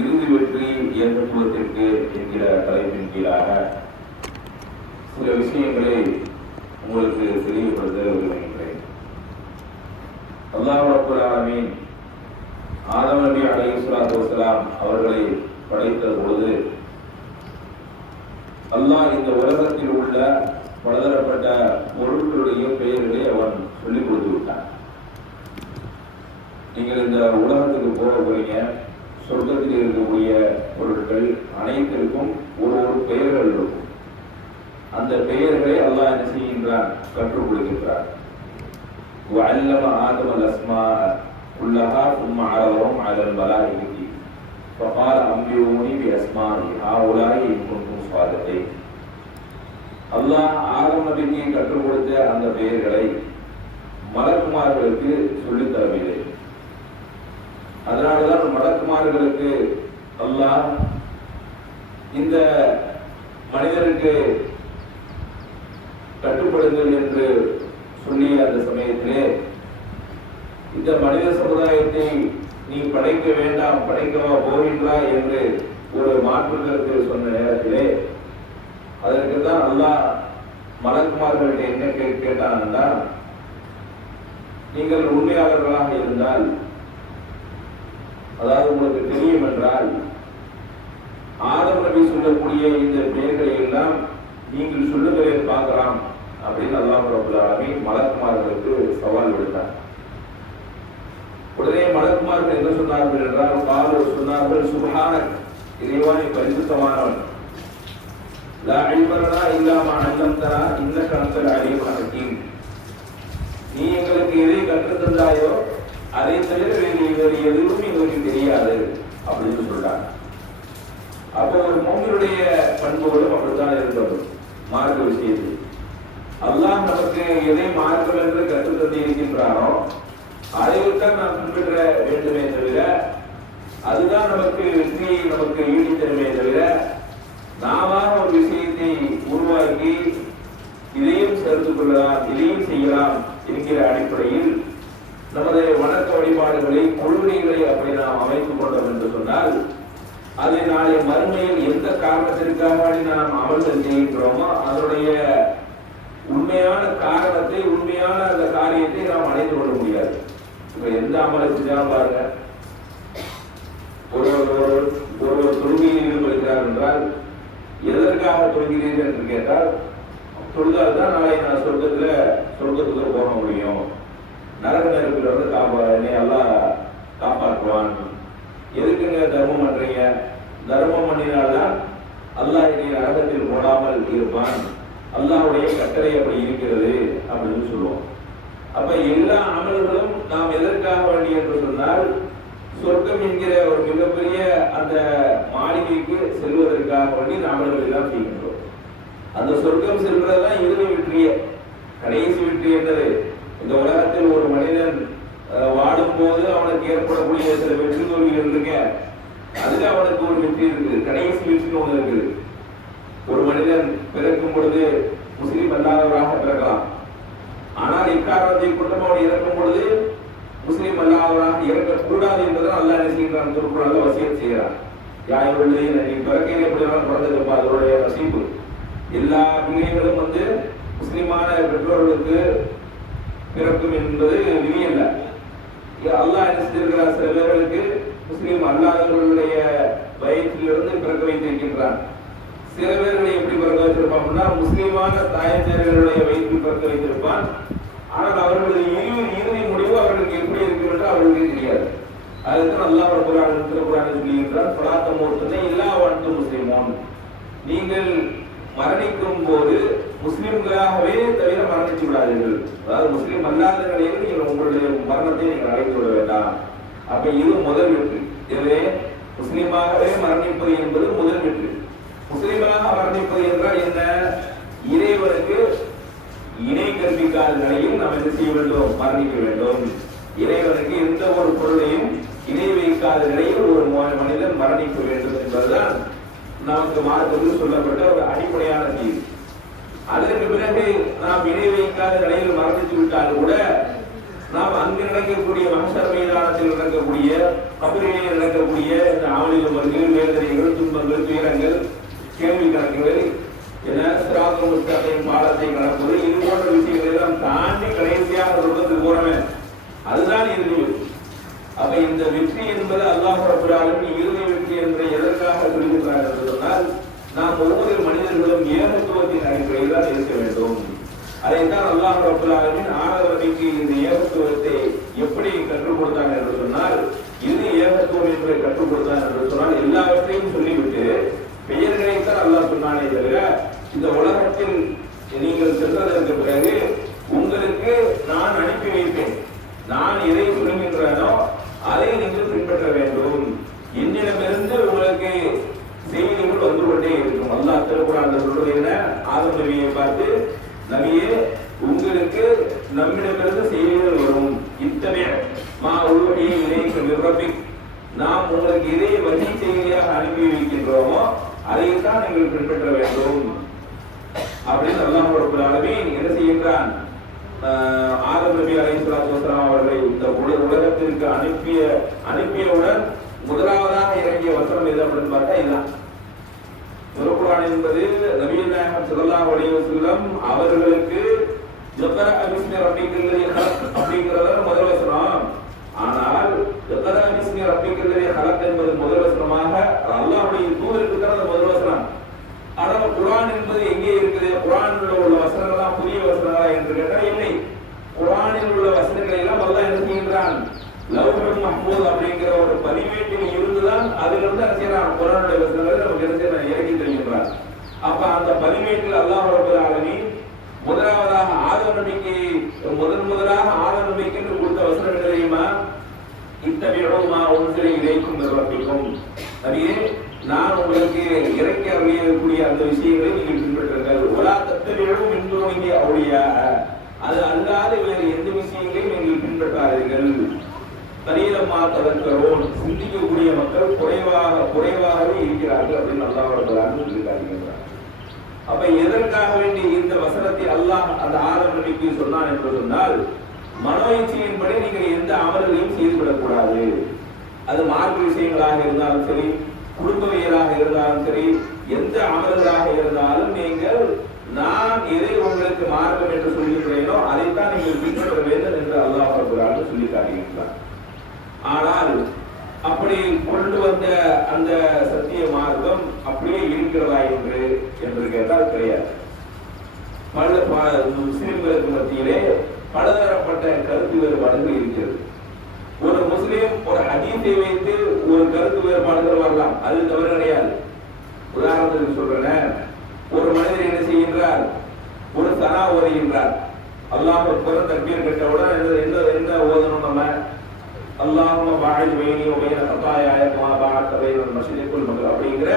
இறுதி வெற்றி இயக்கத்துவத்திற்கு என்கிற தலைப்பின் கீழாக சில விஷயங்களை உங்களுக்கு தெரியப்படுத்த விரும்புகின்றேன். அல்லாஹ் ரப்பல் ஆலமீன் ஆதம் நபி அலைஹிஸ்ஸலாத்து வஸலாம் அவர்களை படைத்த பொழுது அல்லாஹ் இந்த உலகத்தில் உள்ள பலதரப்பட்ட பொருட்களுடைய பெயர்களை அவன் சொல்லிக் கொடுத்து விட்டான். நீங்கள் இந்த உலகத்துக்கு போக போறீங்க, சொர்க்கத்தில் இருக்கக்கூடிய பொருட்கள் அனைத்திற்கும் ஒரு ஒரு பெயர்கள் இருக்கும். அந்த பெயர்களை அல்லாஹ் என்ன செய்கின்றான்? கற்றுக் கொடுக்கின்றான். وعلم آدم الأسماء كلها ثم عرضهم على الملائكة فقال أنبئوني بأسماء هؤلاء إن كنتم صادقين. அல்லாஹ் ஆதம் நபிக்கு கற்றுக் கொடுத்த அந்த பெயர்களை மலக்குமார்களுக்கு சொல்லித் தரவில்லை. அதனால்தான் மலக்குமார்களுக்கு அல்லாஹ் இந்த மனிதருக்கு கட்டுப்படுங்கள் என்று சொல்லிய அந்த சமயத்திலே இந்த மனித சமுதாயத்தை நீ படைக்க வேண்டாம், படைக்கவா போகின்றாய் என்று ஒரு மாற்று கருத்து சொன்ன நேரத்திலே அதற்கு தான் அல்லாஹ் மலக்குமார்கள்ட்ட என்ன கேட்டான் என்றால், நீங்கள் உண்மையாளர்களாக இருந்தால், அதாவது உங்களுக்கு தெரியும் என்றால், ஆதம் நபி சொல்லக்கூடிய இந்த பெயர்களை எல்லாம் நீங்கள் சொல்லுகிறதை பார்க்கலாம் அப்படின்னு அல்லாஹ் ரப்பல் ஆலமீன் மலக்குமார்களுக்கு சவால் விடுத்தார். உடனே மலக்குமார்கள் என்ன சொன்னார்கள் என்றால், சொன்னார்கள், சுப்ஹானக், இறைவனே பரிசுத்தமானவன், லா இல்ம லனா இல்லா மா அல்லம்தனா இன்னக அன்தல் அலீமுல் ஹகீம், நீ எங்களுக்கு எதை கற்றுத் தந்தாயோ அதை தவிர வேறு எதுவும் எங்களுக்கு தெரியாது அப்படின்னு சொல்றாங்க. அப்போ ஒரு மோமினுடைய பண்புகளும் அப்படித்தான் இருந்தது. மார்க்க விஷயத்தில் அல்லாஹ் நமக்கு எதை மார்க்கம் என்று கற்றுத் தந்து இருக்கின்றானோ அதைத்தான் நாம் பின்பற்ற வேண்டுமே தவிர, அதுதான் நமக்கு வெற்றியை நமக்கு ஈடுத்தருமே தவிர, நாம ஒரு விஷயத்தை உருவாக்கி இதையும் சேர்த்து கொள்ளலாம், இதையும் செய்யலாம் என்கிற அடிப்படையில் நமது வணக்க வழிபாடுகளை, கொள்கைகளை அப்படி நாம் அமைத்துக் கொண்டோம் என்று சொன்னால், அதை நாளைய மறுமையில் எந்த காரணத்திற்காக நாம் அமல்கள் செய்கின்றோமோ அதனுடைய உண்மையான காரணத்தை, உண்மையான அந்த காரியத்தை நாம் அடைந்து கொள்ள முடியாது. இப்ப எந்த அமலை செஞ்சாலும் பாருங்க, ஒரு தொழுகையில் ஈடுபடுகிறார் என்றால் எதற்காக தொழுகிறீர்கள் என்று கேட்டால், தொழுதால் தான் நாளை நான் சொர்க்கத்துக்கு போக முடியும், நரக நெருப்பில் வந்து என்னை எல்லாம் காப்பாற்றுவான். எதுக்குங்க தர்மம் பண்றீங்க? தர்மம் பண்ணினால்தான் அல்லாஹ் என்னை நரகத்தில் போடாமல் இருப்பான், அல்லாஹ்வுடைய கட்டளை அப்படி இருக்கிறது அப்படின்னு சொல்லுவோம். அப்ப எல்லா அமல்களும் நாம் எதற்காக வேண்டி என்று சொன்னால், சொர்க்கம் என்கிற ஒரு மிகப்பெரிய அந்த மாளிகைக்கு செல்வதற்காக வேண்டி அமல்கள் எல்லாம் செய்கின்றோம். அந்த சொர்க்கம் செல்வதுதான் இறுதி வெற்றியே, கடைசி வெற்றி என்றது. இந்த உலகத்தில் ஒரு மனிதன் வாடும் போது அவனுக்கு ஏற்படக்கூடிய சில வெற்றி தோல்விகள் இருக்கு, அதுல அவனுக்கு ஒரு வெற்றி இருக்குது, கடைசி வெற்றி ஒன்று இருக்குது. ஒரு மனிதன் பிறக்கும் பொழுது முஸ்லிம் அல்லாதவராக பிறக்கலாம், ஆனால் இக்காரணத்தை கொண்டு அவன் இறக்கும் பொழுது முஸ்லிம் அல்லாதவராக இறக்கக்கூடாது என்பதை அல்லாஹ் நினைக்கிறான், திருக்குறளாக வசியத் செய்கிறான். யாருடைய நீ பிறக்கையில் எப்படினாலும் பிறந்திருப்பா, அதனுடைய வசிப்பு. எல்லா பிள்ளைகளும் வந்து முஸ்லிமான பெற்றோர்களுக்கு பிறக்கும் என்பது விதி அல்ல. அல்லாஹ் என்ன செஞ்சிருக்கிறார், சில பேர்களுக்கு முஸ்லிம் அல்லாதவர்களுடைய வயிற்றிலிருந்து பிறக்க வைத்திருக்கின்றான். சில பேர்களை எப்படி பிறக்க வைத்திருப்பான்னா, முஸ்லிமான தாயந்தர்களுடைய வயிற்றில் பிறக்க வைத்திருப்பான். ஆனால் அவர்களுடைய இறுதி முடிவு அவர்களுக்கு எப்படி இருக்கும் என்று அவர்களுக்கு தெரியாது. அதுக்கு அல்லாஹ் ரப்பல் ஆலமீன் திருக்குர்ஆனில் சொல்லுகின்றான், ஃபலா தமூத்துன்ன இல்லா வ அன்தும் முஸ்லிமூன், நீங்கள் மரணிக்கும் போது முஸ்லிம்களாகவே தவிர மரணித்து விடாதீர்கள். அதாவது முஸ்லிம் அல்லாத நிலையில் நீங்கள் உங்களுடைய மரணத்தை நீங்கள் அடைந்து விட வேண்டாம். அப்ப இது முதல் வெற்றி. எனவே முஸ்லிமாகவே மரணிப்பது என்பது முதல் வெற்றி. முஸ்லிமாக மரணிப்பது என்றால் என்ன? இறைவனுக்கு இணை கற்பிக்காத நிலையில் நாம் என்ன செய்ய வேண்டும்? மரணிக்க வேண்டும். இறைவனுக்கு எந்த ஒரு பொருளையும் இணை வைக்காத நிலையில் ஒரு மனிதன் மரணிக்க வேண்டும் என்பதுதான் நமக்கு மார்க்கத்தில் சொல்லப்பட்ட ஒரு அடிப்படையான தீர்வு. அதற்கு பிறகு நாம் இணை வைக்காத நிலையில் மரணித்து விட்டால் கூட நாம் அங்கு நடக்கக்கூடிய மஹ்ஷர் மைதானத்தில் நடக்கக்கூடிய கபரிலே நடக்கக்கூடிய இந்த அமளிகள் வருது, வேதனைகள், துன்பங்கள், துயரங்கள், கேள்வி கணக்குகள், சிராக முஸ்தகையும் பாலத்தை கடப்பது, இது போன்ற விஷயங்களை எல்லாம் தாண்டி கடைசியாக சொல்றது போறவன் அதுதான் இறுதி வெற்றி. அப்ப இந்த வெற்றி என்பது அல்லாஹ் ரப்பல் ஆலமீன் இறுதி வெற்றி என்று எதற்காக சொல்கிறார் என்று சொன்னால், நாம் ஒவ்வொரு மனிதர்களும் ஏகத்துவத்தின் அடிப்படையில் தான் இருக்க வேண்டும். அதைத்தான் அல்லாஹ் ரப்பல் ஆலமீன் ஆதம் நபிக்கு இந்த ஏகத்துவத்தை எப்படி கற்றுக் கொடுத்தாங்க என்று சொன்னால், இது ஏகத்துவம் என்பதை கற்றுக் கொடுத்தாங்க என்று சொன்னால் எல்லாவற்றையும் சொல்லிவிட்டு பெயர்களைத்தான் அல்லாஹ் சொன்னானே தவிர, இந்த உலகத்தில் நீங்கள் சென்றதற்கு பிறகு உங்களுக்கு நான் அனுப்பி வைப்பேன், நான் எதை சொல்கின்றனோ அதை நீங்கள் பின்பற்ற வேண்டும், என்னிடமிருந்து உங்களுக்கு செய்திகள் வந்து கொண்டே இருக்கும். அல்லாஹ் திருக்குர்ஆன்ல சொல்றது என்ன? ஆதம் நபியை பார்த்து, நபியே உங்களுக்கு நம்மிடமிருந்து செய்திகள் வரும், இத்தனை மா உள்வகை இணைக்க விரும்பி நாம் உங்களுக்கு எதை வகை செய்தியாக அனுப்பி வைக்கின்றோமோ அதைத்தான் நீங்கள் பின்பற்ற வேண்டும் அப்படின்னு அல்லாஹ் ரப்பல் ஆலமீன் என்ன செய்கின்றான்? ஆதம் நபி அலைஹிஸ்ஸலாத்து வஸலாம் அவர்களை இந்த உலகத்திற்கு அனுப்பியவுடன் முதலாவதாக இறங்கிய வசனம் எது அப்படின்னு பார்த்தா இதுதான். திருக்குர்ஆன் என்பது நபிகள் நாயகம் ஸல்லல்லாஹு அலைஹி வஸல்லம் அவர்களுக்கு இக்ரா பிஸ்மி ரப்பிக்கல் லதீ ஹலக் அப்படிங்கறத முதல் வசனம். ஆனால் இக்ரா பிஸ்மி ரப்பிக்கல் லதீ ஹலக் என்பது முதல் வசனமாக அல்லாஹ்வுடைய தூதருக்கு தான் அந்த முதல் வசனம். ஆனால் குர்ஆன் என்பது எங்கே இருக்குது? குர்ஆனில் உள்ள வசனங்கள் எல்லாம் புதிய வசனங்களா என்று கேட்டால் இல்லை. குர்ஆனில் உள்ள வசனங்களை எல்லாம் அல்லாஹ் என்ன செய்கின்றான்? லவ்ஹுல் மஹ்ஃபூஸ் அப்படிங்கிற ஒரு பதிவேட்டில் இருந்துதான் அதிலிருந்து என்ன செய்யறான்? குர்ஆனுடைய வசனங்களை நமக்கு என்ன செய்யறான்? இறக்கி தருகின்றான். அப்ப அந்த பதிவேட்டில் அல்லாஹ் ரப்பல் ஆலமீன் முதலாவதாக ஆதம் நபிக்கு முதலாக ஆதம் நபிக்கு கொடுத்த வசனம் என்ன தெரியுமா? இத்தபிஉ மா உன்சில இலைக்கும் மின் ரப்பிக்கும். நபியே, நான் உங்களுக்கு இறக்கி அருளியக்கூடிய அந்த விஷயங்களை நீங்கள் பின்பற்றுங்கள். வலா தத்தபிஉ மின் துனிஹி அவுலியா, அது அல்லாத வேறு எந்த விஷயங்களையும் நீங்கள் பின்பற்றாதீர்கள். கலீலம்மா ததக்கரூன், சிந்திக்கக்கூடிய மக்கள் குறைவாகவே இருக்கிறார்கள் அப்படின்னு அல்லாஹ் ரப்பல் ஆலமீன் சொல்லியிருக்காங்க. அப்ப எதற்காக வேண்டி இந்த வசனத்தை அல்லாஹ் அந்த ஆதம் நபிக்கு சொன்னான் என்று சொன்னால், மனோ இச்சையின்படி நீங்கள் எந்த அமல்களையும் செய்துவிடக்கூடாது. அது மார்க்க விஷயங்களாக இருந்தாலும் சரி, குடும்பவியலாக இருந்தாலும் சரி, எந்த அமல்களாக இருந்தாலும் நீங்கள் நான் எதை உங்களுக்கு மார்க்கம் என்று சொல்லியிருக்கிறேனோ அதைத்தான் நீங்கள் பின்பற்ற வேண்டும் என்று அல்லாஹ் ரப்பல் ஆலமீன் சொல்லி காட்டுகின்றார். ஆனால் அப்படி கொண்டு வந்த அந்த சத்திய மார்க்கம் அப்படியே இருக்கிறதா என்று கேட்டால் கிடையாது. முஸ்லிம்களுக்கு மத்தியிலே பலதரப்பட்ட கருத்து வேறுபாடுகள் இருக்கிறது. ஒரு முஸ்லிம் ஒரு ஹதீஸை வைத்து ஒரு கருத்து வேறுபாடுகள் வரலாம், அது தவறு கிடையாது. உதாரணத்துக்கு சொல்றேன், ஒரு மனிதர் என்ன செய்கின்றார்? ஒரு சனா ஓதுகின்றார். அல்லாஹ் அக்பர் தக்பீர் கட்டவுடன் என்ன ஓதணும்? நம்ம அல்லாஹும்ம பாஇத் பைனி வ பைன கதாயாய கமா பஅத்த பைனல் மஷ்ரிகி வல் மக்ரிப் அப்படிங்கிற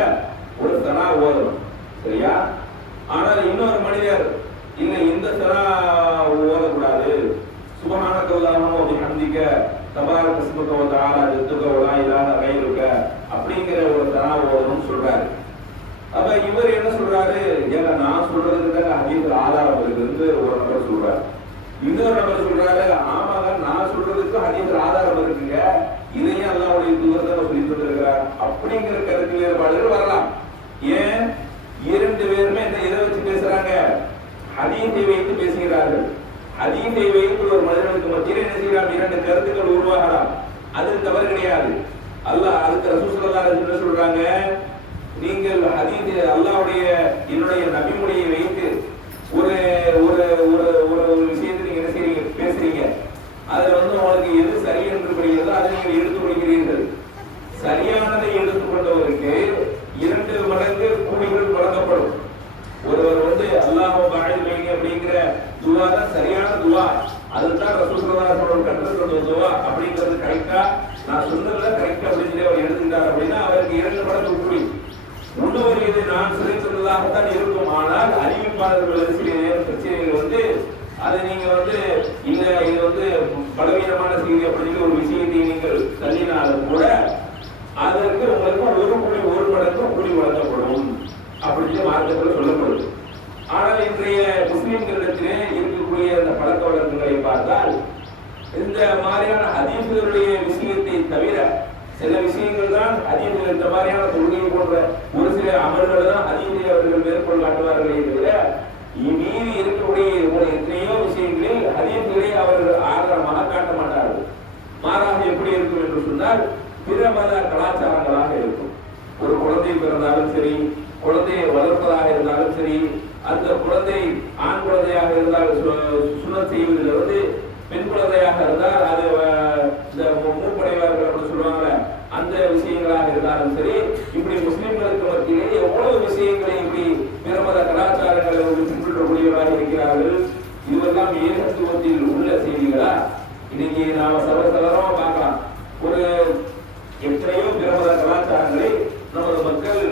ஒரு சனா ஓதணும், சரியா? ஆனால் இன்னொரு மனிதர் இல்ல, இந்த சனா ஓதக்கூடாது, சுப்ஹானக அல்லாஹும்ம வ பிஹம்திக தபாரக இஸ்முக வ தஆலா ஜத்துக வ லா இலாஹ கைருக அப்படிங்கிற ஒரு சனா ஓதணும்னு சொல்றாரு. அப்ப இவர் என்ன சொல்றாரு? ஏங்க, நான் சொல்றதுக்கு ஹதீஸ்ல ஆதாரம் இருக்குன்னு ஒரு நபர் சொல்றாரு. இன்னொரு நபர் சொல்றாரு, ஆமாங்க, நான் சொல்றதுக்கு ஹதீஸ்ல ஆதாரம் இருக்குங்க, இதையும் அல்லாஹ்வுடைய தூதர் தான் சொல்லி சொல்லிருக்கிறார் அப்படிங்கிற கருத்து வேறுபாடுகள் வரலாம். ஏன்? இரண்டு பேருமே எதை வச்சு பேசுறாங்க? ஹதீஸை வைத்து பேசுகிறார்கள். ஹதீஸை வைத்து ஒரு மனிதனுக்கு மத்தியில் என்ன செய்யலாம்? இரண்டு கருத்துக்கள் உருவாகலாம், அது தவறு கிடையாது. அல்லாஹ் அதுக்கு ரசூல் ஸல்லல்லாஹு அலைஹி வஸல்லம் சொல்றாங்க, நீங்கள் ஹதீஸ் அல்லாஹ்வுடைய என்னுடைய நபிமுறையை வைத்து ஒரு ஒரு ஒரு விஷயத்தை நீங்க என்ன செய்றீங்க? பேசுறீங்க. அதுல உங்களுக்கு எது சரி என்று புரிகிறதோ அதை நீங்கள் எடுத்துக் கொள்கிறீர்கள். சரியானதை எடுத்துக்கொண்டவருக்கு 2 மடங்கு கூலிகள் வழங்கப்படும். ஒருவர் அல்லாஹ் பாஇத் பைனி அப்படிங்கிற துஆ தான் சரியான துஆ, அதுதான் ரசூல் ஸல்லல்லாஹு அலைஹி வஸல்லம் கற்றுத் தந்த துஆ அப்படிங்கிறது கரெக்டா, நான் சொன்னதுல கரெக்ட் அப்படின்னு அவர் எடுத்துட்டார் அப்படின்னா அவருக்கு 2 மடங்கு கூலி. முன்னவர் இது நான் சிறைச்சொல்லதாகத்தான் இருக்கும். ஆனால் அறிவிப்பாளர்கள் சில பிரச்சனைகள் அதை நீங்க இல்ல இது பலவீனமான செய்தி அப்படின்னு ஒரு விஷயத்தை நீங்கள் தள்ளினாலும் கூட அதற்கு உங்களுக்கு 1 மடங்கு கூலி வழங்கப்படும் அப்படின்னு மார்க்கத்தில் சொல்லப்படுது. ஆனால் இன்றைய முஸ்லிம்களிடத்திலே இருக்கக்கூடிய அந்த பழக்க வழக்கங்களை பார்த்தால் இந்த மாதிரியான ஹதீஸ்களுடைய விஷயத்தை தவிர சில விஷயங்கள் தான் ஹதீஸில் இந்த மாதிரியான தொழுகை போன்ற ஒரு சில அமல்கள் தான் ஹதீஸை அவர்கள் மேற்கொள் காட்டுவார்களே தவிர மீறி இருக்கக்கூடிய ஒரு எத்தனையோ விஷயங்களில் ஹதீஸ்களை அவர்கள் ஆதாரமாக காட்ட மாட்டார்கள். மாறாக எப்படி இருக்கும் என்று சொன்னால் பிற மத கலாச்சாரங்களாக இருக்கும். ஒரு குழந்தை பிறந்தாலும் சரி, குழந்தையை வளர்ப்பதாக இருந்தாலும் சரி, அந்த குழந்தை ஆண் குழந்தையாக இருந்தால் சுண்ணத் செய்வதிலிருந்து பெண் குழந்தையாக இருந்தால் அது இந்த மூப்படைவார்கள் அப்படின்னு சொல்லுவாங்கல்ல, அந்த விஷயங்களாக இருந்தாலும் சரி, இப்படி முஸ்லிம்களுக்கு மத்தியிலே எவ்வளவு விஷயங்களை இப்படி பிற மத கலாச்சாரங்களை பின்பற்றக்கூடியவராக இருக்கிறார்கள். இதுவெல்லாம் ஏகத்துவத்தில் உள்ள செய்திகளா? இன்னைக்கு நாம சர்வசாதாரணமா பார்க்கலாம். ஒரு எத்தனையோ பிற மத கலாச்சாரங்களை நமது மக்கள்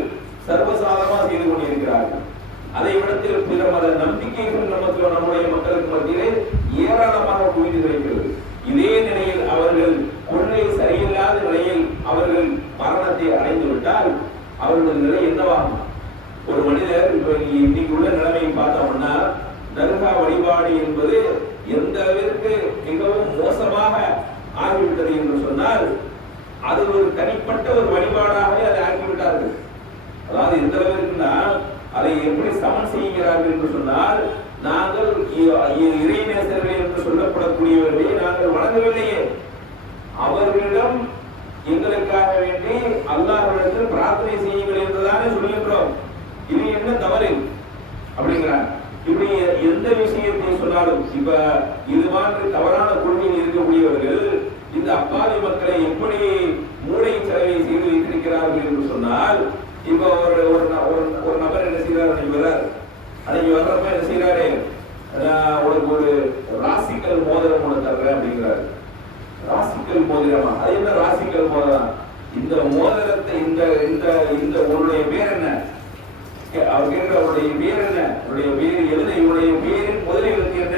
சர்வசாதாரணமா செய்து கொண்டிருக்கிறார்கள். அதை விடத்தில் பிற மத நம்பிக்கைகள் நம்முடைய மக்களுக்கு மத்தியிலே ஏராளமாக குவிந்து கிடைக்கிறது. இதே நிலையில் அவர்கள் கொள்கை சரியில்லாத நிலையில் அவர்கள் மரணத்தை அடைந்து விட்டால் அவர்கள் நிலை என்னவாகும்? ஒரு மனிதர் இன்னைக்கு உள்ள நிலைமையை பார்த்தோம்னா, தர்கா வழிபாடு என்பது எந்த அளவிற்கு மிகவும் மோசமாக ஆகிவிட்டது என்று சொன்னால், அது ஒரு தனிப்பட்ட ஒரு வழிபாடாக அதை ஆக்கிவிட்டார்கள். அதாவது எந்த அளவிற்குன்னா, அதை எப்படி சமன் செய்கிறார்கள் என்று சொன்னால், நாங்கள் இறைநேசர்கள் என்று சொல்லப்படக்கூடியவர்களை நாங்கள் வணங்கவில்லையே, அவர்களிடம் எங்களுக்காக வேண்டி அல்லாஹ்விடத்தில் பிரார்த்தனை செய்யுங்கள் என்றுதானே சொல்லுகிறோம். இது என்ன தவறு அப்படிங்கிறார். இப்படி எந்த விஷயத்தை சொன்னாலும், இப்ப இது மாதிரி தவறான கொள்கையில் இருக்கக்கூடியவர்கள் இந்த அப்பாவி மக்களை எப்படி மூளை செலவை செய்து வைத்திருக்கிறார்கள் என்று சொன்னால், இப்ப ஒரு நபர் என்ன செய்யறாரு, அன்னைக்கு வர்றப்ப என்ன செய்யறாரு, உனக்கு ஒரு ராசிக்கல் மோதிரம் ஒன்று தர்றேன் அப்படிங்கிறாரு. ராசிக்கல் மோதிரமா? அது என்ன ராசிக்கல் மோதிரம்? இந்த மோதிரத்தை இந்த இந்த இந்த உன்னுடைய பேர் என்ன? அவர் கேட்கிற உன்னுடைய பேர் என்ன? உன்னுடைய பேர் எழுத, இவருடைய பேரின் முதல் எழுத்து என்ன?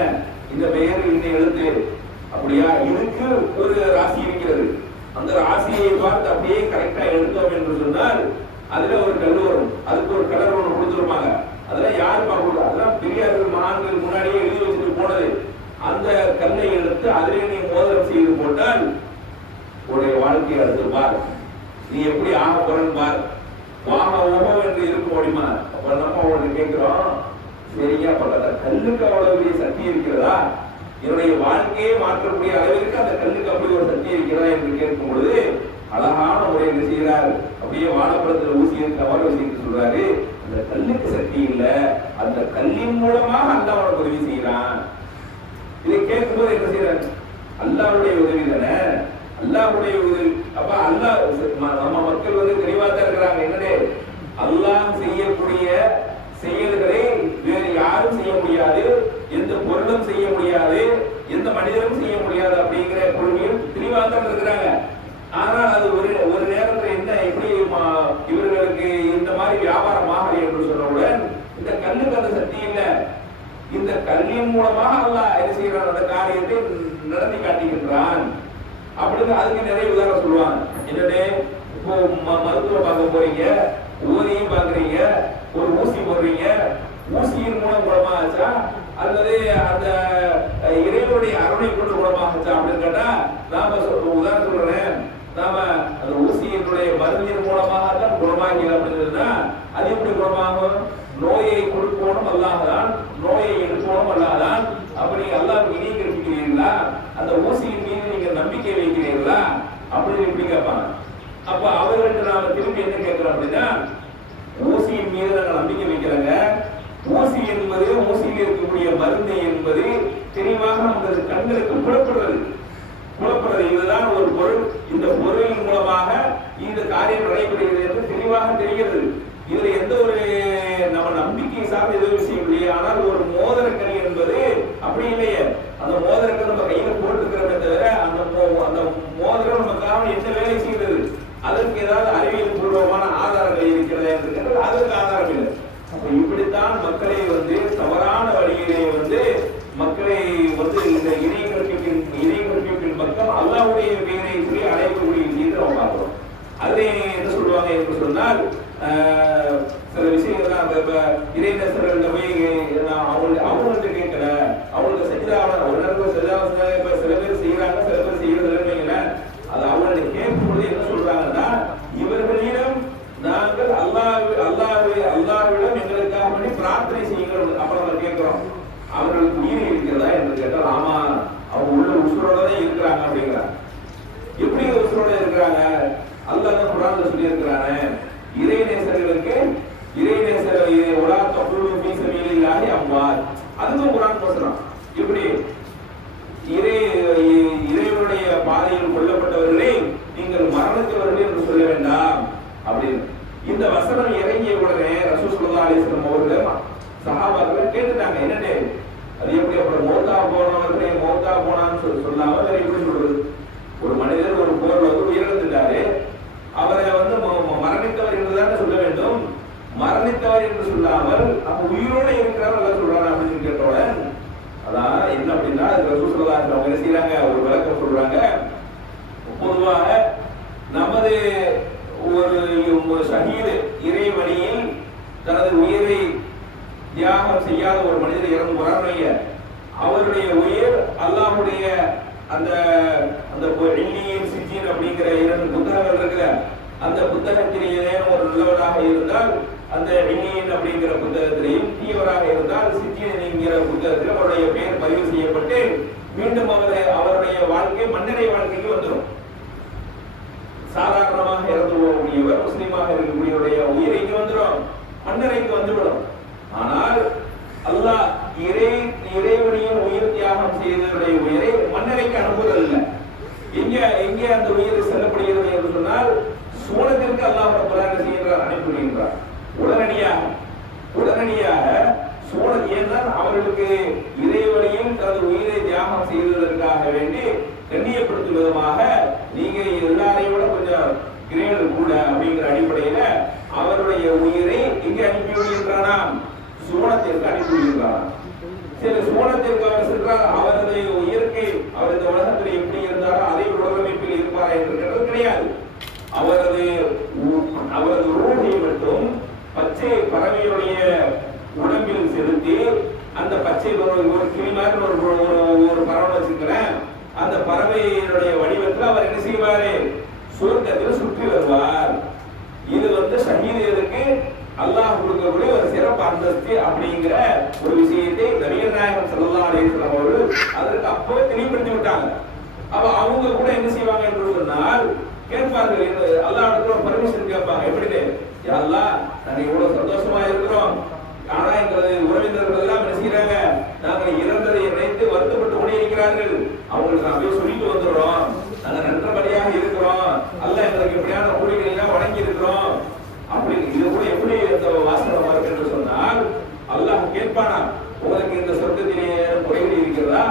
இந்த பெயர் இந்த எழுத்து. அப்படியா? இதுக்கு ஒரு ராசி இருக்கிறது. அந்த ராசியை பார்த்து அப்படியே கரெக்டா எழுத்தோம் என்று சொன்னால் அதுல ஒரு கல் வரும், அதுக்கு ஒரு கலர் ஒன்று கொடுத்துருப்பாங்க. அதெல்லாம் யாரு பார்க்க? அதெல்லாம் பெரியார்கள் மகான்கள் முன்னாடியே எழுதி வச்சுட்டு போனது. அந்த கல்லை எடுத்து அதிலே நீ மோதிரம் செய்து போட்டால் உடைய வாழ்க்கையை அடுத்து பார், நீ எப்படி ஆக போறன்னு பார். வாக ஓகோ என்று இருக்கும் முடியுமா? அப்ப நம்ம அவனை கேட்கிறோம், சரியா பண்றத கல்லுக்கு அவ்வளவு பெரிய சக்தி இருக்கிறதா? என்னுடைய வாழ்க்கையை மாற்றக்கூடிய அளவிற்கு அந்த கல்லுக்கு அப்படி ஒரு சக்தி இருக்கிறதா என்று கேட்கும் பொழுது அழகான முறையில் செய்கிறார். அப்படியே வாழைப்பழத்துல ஊசி கவர வச்சுட்டு சொல்றாரு, அந்த கல்லுக்கு சக்தி இல்ல, அந்த கல்லின் மூலமாக அல்லாஹ் உதவி செய்யறான். இதை கேட்கும்போது என்ன செய்யறாரு? அல்லாஹ்வுடைய உதவி தானே, அல்லாஹ்வுடைய உதவி. அப்ப அல்லாஹ் நம்ம மக்கள் தெளிவா தான் இருக்கிறாங்க. என்னடே, அல்லாஹ் செய்யக்கூடிய செயல்களை வேறு யாரும் செய்ய முடியாது, எந்த பொருளும் செய்ய முடியாது, எந்த மனிதனும் செய்ய முடியாது அப்படிங்கிற கொள்கையும் தெளிவா தான் இருக்கிறாங்க. ஆனால் அது ஒரு நேரத்தில் என்ன, எப்படி இவர்களுக்கு இந்த மாதிரி வியாபாரம் ஆகலை என்று சொன்னவுடன் இந்த கல்லுக்கு அந்த சக்தி இல்லை, இந்த கல்லின் மூலமாக அல்லாஹ் என்ன செய்யறான், அந்த காரியத்தை நடத்தி காட்டுகின்றான் அப்படின்னு அதுக்கு நிறைய உதாரணம் சொல்லுவாங்க. என்னடே, இப்போ மருத்துவம் பார்க்க போறீங்க, ஊதியும் பாக்குறீங்க, ஒரு ஊசி போடுறீங்க, ஊசியின் மூலமாச்சா அல்லது அந்த இறைவனுடைய அருணை கொண்டு குணமாகச்சா அப்படின்னு கேட்டா, நாம உதாரணம் சொல்றேன், நாம அந்த ஊசியினுடைய மருந்தின் மூலமாக தான் குணமாகி அப்படின்னா அது எப்படி குணமாகும்? நோயை கொடுப்போனும் அல்லாஹ்தான், நோயை எடுப்போனும் அல்லாஹ்தான். அப்படி அல்லாஹ் இணை கற்பிக்கிறீர்களா? அந்த ஊசியின் மீது நீங்க நம்பிக்கை வைக்கிறீர்களா அப்படின்னு எப்படி கேட்பாங்க. அப்ப அவர்கள்ட்ட நாம திரும்பி என்ன கேட்கிறோம் அப்படின்னா, ஊசியின் மீது நாங்கள் நம்பிக்கை வைக்கிறாங்க. ஊசி என்பது, ஊசியில் இருக்கக்கூடிய மருந்து என்பது தெளிவாக நமது கண்களுக்கு புலப்படுறது. இதுதான் ஒரு பொருள், இந்த பொருளின் மூலமாக இந்த காரியம் நடைபெறுகிறது என்று தெளிவாக தெரிகிறது. இதுல எந்த ஒரு நம்ம நம்பிக்கை சார்ந்த எதுவும் விஷயம் இல்லையே. ஆனால் ஒரு மோதிரக்கணி என்பது அப்படி இல்லையே. அந்த மோதிரக்கணி நம்ம கையில போட்டுக்கிறத தவிர அந்த மோதிரம் நமக்காக என்ன வேலை செய்கிறது, அதற்கு ஏதாவது அறிவியல் பூர்வமான ஆதாரங்கள் இருக்கிறதா என்று கேட்டால் அதற்கு ஆதாரம் இல்லை. அப்ப இப்படித்தான் மக்களை தவறான வழியிலே மக்களை இந்த இணை கற்பிப்பின் பக்கம் அல்லாஹ்வுடைய பெயரை சொல்லி அழைக்கக்கூடிய விஷயத்தை நம்ம பார்க்கிறோம். அதிலே என்ன சொல்லுவாங்க என்று சொன்னால், சில விஷயங்கள்லாம் இறைநேசர்கள் போய் அவங்கள்ட்ட கேட்கல, அவங்களுக்கு செஞ்சாங்க ஒரு நேரத்தில் செஞ்சாங்க. இப்ப சில பேர் செய்யறாங்க, சில பேர் செய்யறது இல்லைன்னு, அது அவங்கள்ட்ட கேட்கும் பொழுது என்ன சொல்றாங்க, அல்லாஹ் தான் குர்ஆன்ல சொல்லி இருக்கிறானே, இறை நேசர்களுக்கு இறை நேசர் உலா தகுலு ஃபீ சபீலில்லாஹி அம்வாத், அதுவும் குர்ஆன் பேசுறான். இப்படி இறைவனுடைய பாதையில் கொல்லப்பட்டவர்களை நீங்கள் மரணத்தவர்கள் என்று சொல்ல வேண்டாம் அப்படின்னு. இந்த வசனம் இறங்கிய உடனே ரசூல் ஸல்லல்லாஹு அலைஹி வஸல்லம் அவர்கள் சஹாபாக்கள் கேட்டுட்டாங்க, என்னன்னு அது எப்படி அப்புறம் மௌத்தா போனவர்களை மௌத்தா போனான்னு சொல்லாம வேற எப்படி சொல்றது? ஒரு மனிதர் ஒரு போர்ல வந்து உயிரிழந்துட்டாரு, அவரை வந்து மரணித்தவர் என்றுதான் சொல்ல வேண்டும். மரணித்தவர் என்று சொல்லாமல் அப்ப உயிரோட இருக்கிறார் அல்ல சொல்றாங்க அப்படின்னு கேட்டவுடன், அதான் என்ன அப்படின்னா ரசூல் ஸல்லல்லாஹு அலைஹி வஸல்லம் என்ன செய்யறாங்க, ஒரு விளக்கம் சொல்றாங்க. பொதுவாக நமது ஒரு ஷஹீத் இறை வழியில் தனது உயிரை தியாகம் செய்யாத ஒரு மனிதர் இறந்து போறாங்க, அவருடைய உயிர் அல்லாஹ்வுடைய அந்த அந்த இல்லியின் சிஜ்ஜின் அப்படிங்கிற 2 புத்தகங்கள் இருக்கிற அந்த புத்தகத்தில் ஏதேனும் ஒரு நல்லவராக இருந்தால் அந்த இல்லியின் அப்படிங்கிற புத்தகத்திலையும், தீவராக இருந்தால் சிஜ்ஜின் என்கிற புத்தகத்தில் அவருடைய பெயர் பதிவு செய்யப்பட்டு மீண்டும் அவருடைய வாழ்க்கை மன்னரை வாழ்க்கைக்கு வந்துடும். சாதாரணமாக இறந்து போகக்கூடியவர் முஸ்லீமாக இருக்கக்கூடியவருடைய உயிரைக்கு வந்துடும், மன்னரைக்கு வந்துவிடும். ஆனால் அல்லாஹ் இறைவனியின் உயிர் தியாகம் செய்தவருடைய உயிரை மன்னரைக்கு அனுப்புவதில்லை. எங்கே அந்த உயிர் செல்லப்படுகிறது என்று சொன்னால் சூனத்திற்கு அல்லாஹ் ரப்பல் செய்கின்றார், அனுப்பிவிடுகின்றார். உடனடியாக சூனத் ஏன்னால் அவர்களுக்கு இறைவனியின் தனது உயிரை தியாகம் செய்வதற்காக வேண்டி கண்ணியப்படுத்தும் விதமாக நீங்க எல்லாரையும் விட கொஞ்சம் கிரேடு கூட அப்படிங்கிற அடிப்படையில அவருடைய உயிரை இங்கே அனுப்பி விடுகின்றானா, சூனத்திற்கு அனுப்பி விடுகின்றான். சரி, சூனத்திற்கு அவர் சென்றால் அவரது இயற்கை அவர் இந்த உலகத்தில் எப்படி இருந்தாரோ அதே உலகமைப்பில் இருப்பாரா என்று கேட்டது கிடையாது. அவரது ரூஹை மட்டும் பச்சை பறவையுடைய உடம்பில் செலுத்தி அந்த பச்சை ஒரு கிளி மாதிரி ஒரு பறவை வச்சிருக்கிறேன், அந்த பறவையினுடைய வடிவத்தில் அவர் என்ன செய்வாரு, சுருக்கத்தில் சுற்றி வருவார். இது வந்து ஷஹீதுக்கு அல்லாஹ் கொடுக்கக்கூடிய ஒரு சிறப்பு அந்தஸ்து அப்படிங்கிற ஒரு விஷயத்தை நபிகள் நாயகம் ஸல்லல்லாஹு அலைஹி வஸல்லம் அவர்கள் அதற்கு அப்பவே தெளிவுபடுத்தி விட்டாங்க. அப்ப அவங்க கூட என்ன செய்வாங்க என்று சொன்னால் கேட்பார்கள், அல்லாஹ் இடத்துல பர்மிஷன் கேட்பாங்க. எப்படின்னு, யா அல்லாஹ் நாங்க இவ்வளவு சந்தோஷமா இருக்கிறோம், ஆனா எங்களது உறவினர்கள் எல்லாம் என்ன செய்யறாங்க, நாங்கள் இறந்ததை நினைத்து வருத்தப்பட்டு கொண்டே இருக்கிறார்கள், அவங்களுக்கு அப்படியே சொல்லிட்டு வந்துடுறோம், நாங்க நன்றபடியாக இருக்கிறோம், அல்லாஹ் எங்களுக்கு எப்படியான ஊழியர்கள் எல்லாம் வணங்கி இருக்கிறோம் அப்படின்னு. இது கூட எப்படி அந்த வாசகமா இருக்கு என்று சொன்னால் அல்லாஹ் கேட்பானா, உங்களுக்கு இந்த சொர்க்கத்திலே குறைகள் இருக்கிறதா,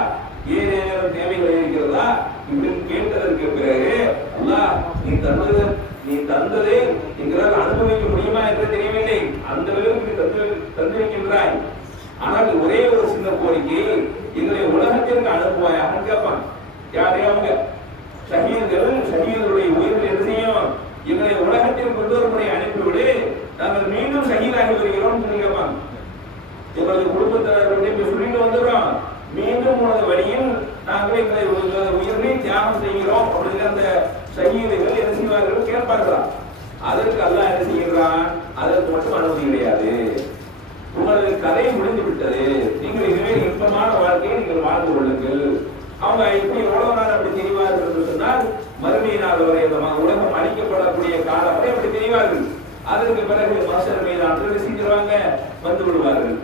ஏதேனும் தேவைகள் இருக்கிறதா இப்படின்னு கேட்டதற்கு பிறகு அல்லாஹ் நீ தந்ததை எங்களால் அனுபவிக்க முடியுமா என்று தெரியவில்லை, அந்த அளவுக்கு தந்திருக்கின்றாய், ஆனால் ஒரே ஒரு சின்ன கோரிக்கை, எங்களை உலகத்திற்கு அனுப்புவாயாக கேட்பான். யாரே அவங்க ஷஹீதுடைய உயிர்கள் என்ன செய்யும், எங்களை உலகத்திற்கு இன்னொரு முறை அனுப்பிவிடு, நாங்கள் மீண்டும் ஷஹீதாகி வருகிறோம் சொல்லி கேட்பாங்க. எங்களது குடும்பத்தினர்களுடைய சொல்லிட்டு வந்துடுறோம், மீண்டும் உனது வழியில் நாங்கள் எங்களை உயிரை தியாகம் செய்கிறோம் அப்படின்னு அந்த ஷஹீதுகள் என்ன செய்வார்கள் கேட்பார்களாம். அதற்கு அல்லாஹ் என்ன செய்கிறான், அதற்கு மட்டும் அனுமதி கிடையாது, உங்களது கதை முடிந்து விட்டது, நீங்கள் இனிமேல் இன்பமான வாழ்க்கையை நீங்கள் வாழ்ந்து கொள்ளுங்கள். அவங்க இப்படி எவ்வளவு நாள் அப்படி தெரிவார்கள் என்று சொன்னால் மறுமை நாள் வரை இந்த உலகம் அழிக்கப்படக்கூடிய காலம் வரை அப்படி தெரிவார்கள். அதற்கு பிறகு மனுஷர் மீதான செஞ்சிருவாங்க, வந்து விடுவார்கள்.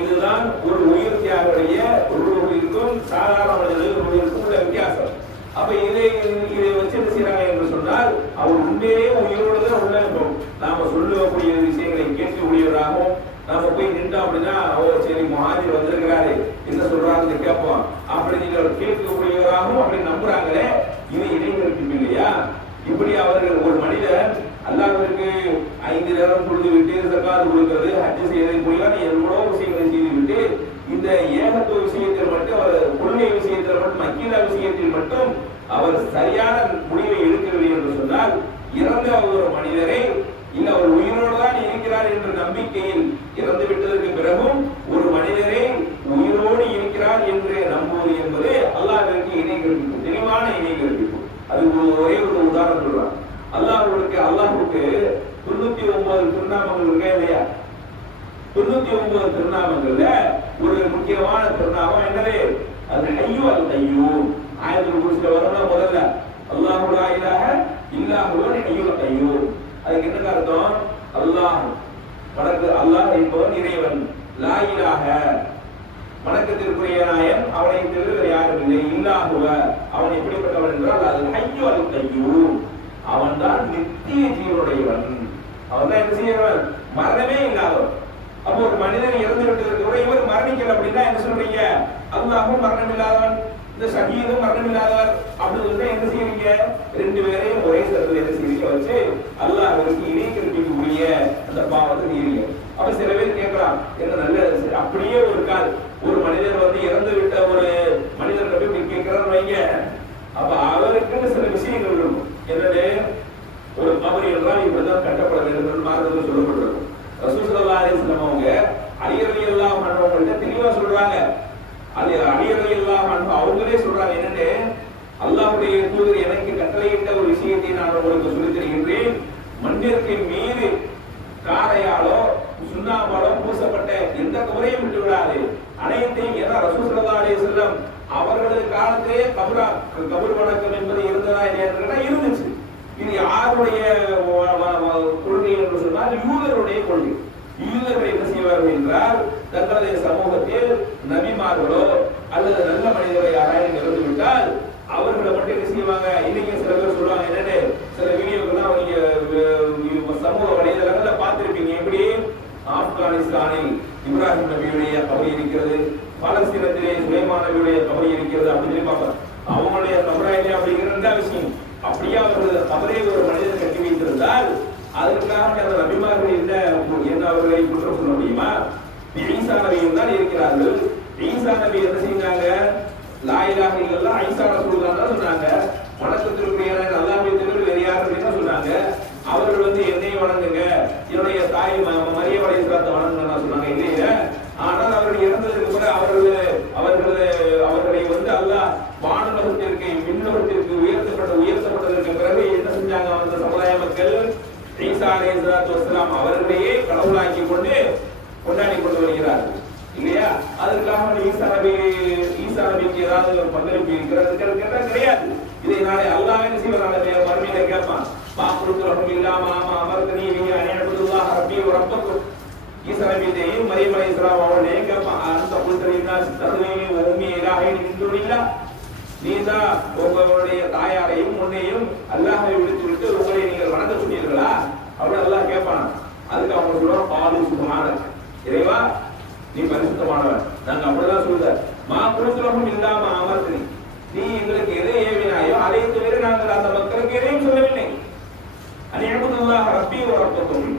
இதுதான் ஒரு உயிர் தியாகடைய ஒரு உயிருக்கும் சாதாரண மனிதர்களுக்கும் உள்ள வித்தியாசம். அப்ப இதை வச்சு என்ன செய்யறாங்க என்று சொன்னால் அவர் உண்மையிலேயே உயிரோடு உள்ள நாம சொல்லக்கூடிய விஷயங்களை கேட்கக்கூடியவராகவும் நாம போய் நின்றோம் அப்படின்னா சரி முஹாஜிர் வந்திருக்கிறாரு என்ன சொல்றாங்கன்னு கேட்போம் அப்படி நீங்கள் கேட்கக்கூடியவராகவும் அப்படி நம்புறாங்களே, இது இடைவெளிக்கும் இல்லையா? இப்படி அவர்கள் ஒரு மனிதர் அல்லாஹ்விற்கு 5 நேரம் கொடுத்து விட்டு ஜகாத் கொடுக்கிறது, ஹஜ் செய்யறது போய்லாம் எவ்வளவு விஷயங்களை செய்து விட்டு இந்த ஏகத்துவ விஷயத்தில் மட்டும் அவர் கொள்கை விஷயத்தில் மட்டும் அக்கீதா விஷயத்தில் மட்டும் அவர் சரியான முடிவை எடுக்கவில்லை என்று சொன்னால் இறந்த ஒரு மனிதரை இல்ல அவர் உயிரோடு தான் இருக்கிறார் என்ற நம்பிக்கையில் இறந்து விட்டதற்கு பிறகும் ஒரு மனிதரை உயிரோடு இருக்கிறார் என்று நம்புவது என்பது அல்லாஹ்விற்கு இணை கற்பிக்கும், தெளிவான இணை கற்பிக்கும். அது ஒரே ஒரு உதாரணம் சொல்றான். அல்லாஹ்வுக்கு 99 திருநாமங்கள் இருக்கா இல்லையா? 99 திருநாமங்கள்ல ஒரு முக்கியமான திருநாமம் என்னது? அது ஹய்யு அல் கய்யூம். ஆயத்துல் குர்சில வரணும் முதல்ல அல்லாஹு லா இலாஹ இல்லாஹுவன் ஹய்யுல் கய்யூம். அதுக்கு என்ன அர்த்தம்? அல்லாஹ் வணக்கு, அல்லாஹ் என்பவன் இறைவன். லா இலாஹ வணக்கத்திற்குரிய நாயன் அவனை தவிர யாரும் இல்லை. இல்லாஹுவ அவன் எப்படிப்பட்டவன் என்றால் அது ஹய்யுல் கய்யூம், அவன் தான் நித்திய ஜீவனுடையவன். அவன் தான் என்ன செய்யவன்? மரணமே இல்லாதவன். அப்போ ஒரு மனிதன் இறந்து விட்டதற்கு கூட இவர் மரணிக்கல அப்படின்னா என்ன சொல்றீங்க? அல்லாஹும் மரணம் இல்லாதவன், இந்த ஷஹீதும் மரணம் இல்லாதவர் அப்படின்னு சொல்லி என்ன செய்வீங்க? ரெண்டு பேரையும் ஒரே சரத்தில் என்ன செய்வீங்க? வச்சு அல்லாஹ்விற்கு இணை கற்பிக்கக்கூடிய அந்த பாவத்தை செய்வீங்க. அப்ப சில பேர் கேட்கலாம், என்ன நல்ல அப்படியே ஒரு கால் ஒரு மனிதர் வந்து இறந்து விட்ட ஒரு மனிதர் போய் கேட்கிறான்னு வைங்க, அப்ப அவருக்கு சில விஷயங்கள் இருக்கும். என்னது? ஒரு கபர் என்றால் இப்படிதான் கட்டப்பட வேண்டும் என்று மார்க்கத்தில் சொல்லப்பட்டிருக்கும். ரசூல் ஸல்லல்லாஹு அலைஹி வஸல்லம் அவங்க அலி ரலியல்லாஹு அன்ஹு அவங்கள்ட்ட தெளிவா சொல்றாங்க. அது அலி ரலியல்லாஹு அன்ஹு அவங்களே சொல்றாங்க, என்னன்னு, அல்லாஹ்வுடைய தூதர் எனக்கு கட்டளையிட்ட ஒரு விஷயத்தை நான் உங்களுக்கு சொல்லித் தருகின்றேன். மண்ணிற்கின் மீது காரையாலோ சுண்ணாம்பாலோ பூசப்பட்ட எந்த கபரையும் விட்டு விடாது, அனைத்தையும். ஏன்னா ரசூல் ஸல்லல்லாஹு அலைஹி வஸல்லம் அவர்களது காலத்திலே கபர் வணக்கம் என்பது இருந்ததா இல்லையா? இருந்துச்சு. இது யாருடைய கொள்கை என்று சொன்னால் யூதருடைய கொள்கை. யூதர்கள் என்ன செய்வார்கள் என்றால், தங்களுடைய சமூகத்தில் நபிமார்களோ அல்லது நல்ல மனிதரை யாராவது இறந்து விட்டால் அவர்களை மட்டும் என்ன செய்வாங்க? இன்னைக்கு சில பேர் சொல்லுவாங்க, என்னன்னு, சில வீடியோக்கெல்லாம் நீங்க சமூக வலைதளங்கள்ல பார்த்திருப்பீங்க. எப்படி ஆப்கானிஸ்தானில் இப்ராஹிம் நபியுடைய கபரி இருக்கிறது, பாலஸ்தீனத்திலே சுலைமான் நபியுடைய கபரி இருக்கிறது அப்படின்னு சொல்லி பார்ப்பாங்க. அவங்களுடைய கபராயிலே அப்படிங்கிற ரெண்டாவது விஷயம். அப்படியே அவர்கள் கபரை ஒரு மனிதன் கட்டி வைத்திருந்தால் அதற்காக அந்த நபிமார்கள் என்ன அவர்களை குற்றம் சொல்ல முடியுமா? ஈசா நபியும் தான் இருக்கிறார்கள். ஈசா நபி என்ன செஞ்சாங்க? லா இலாஹ இல்லல்லாஹ் ஈசா ரசூல் தான் சொன்னாங்க. வணக்கத்திற்குரிய அல்லாஹ்வை தவிர வேறு யாரும் என்ன சொன்னாங்க? அவர்கள் வந்து என்னை வணங்குங்க, என்னுடைய தாய் மரியம் அலைஹிஸ்ஸலாத்தை வணங்குங்க சொன்னாங்க. இல்லையா? ஆனால் அவர்கள் இறந்ததற்கு கூட அவர்களை வந்து அல்லாஹ் வானுலகத்திற்கு விண்ணுலகத்திற்கு உயர்த்தப்பட்டதற்கு பிறகு என்ன செஞ்சாங்க? அந்த சமுதாய மக்கள் ஈசா அலைஹிஸ்ஸலாத்து வஸ்ஸலாம் அவர்களையே கடவுளாக்கி கொண்டு கொண்டாடி கொண்டு வருகிறார்கள். இல்லையா? அதற்காக ஈசா நபிக்கு ஏதாவது பங்களிப்பு இருக்கிறது கிடையாது. இதை நாளை அல்லாஹ் என்ன செய்வார்? மறுமையில கேட்பான், மாக்குறுத்துறகும் இல்லாம அமர்த்தனி அணியடுல்லாஹ் ரப்பி ரப்பக்கும். ஈசா நபியையும் மரியம் அலைஹிஸ்ஸலாம் அவர்களையும் கேட்பான், அந்த புத்தரின்னா சித்தர்னி உம்மி இலாஹி இந்துலில்லா, நீதான் உங்களுடைய தாயாரையும் உன்னையும் அல்லாஹ்வை விடுத்துவிட்டு உங்களை நீங்கள் வணங்க சொன்னீர்களா அப்படின்னு அல்லாஹ் கேட்பான். அதுக்கு அவங்க சொல்லுவாங்க, பாலு சுப்ஹானக், இறைவா நீ பரிசுத்தமானவன். நாங்க அப்படிதான் சொல்ற, மா குறுத்துலகம் இல்லாம அமர்த்தனி, நீ எங்களுக்கு எதை ஏவினாயோ அதை தவிர நாங்கள் அந்த மக்களுக்கு எதையும் சொல்லவில்லை. அனியபுதுல்லாஹ் ரப்பி ரப்பக்கும்,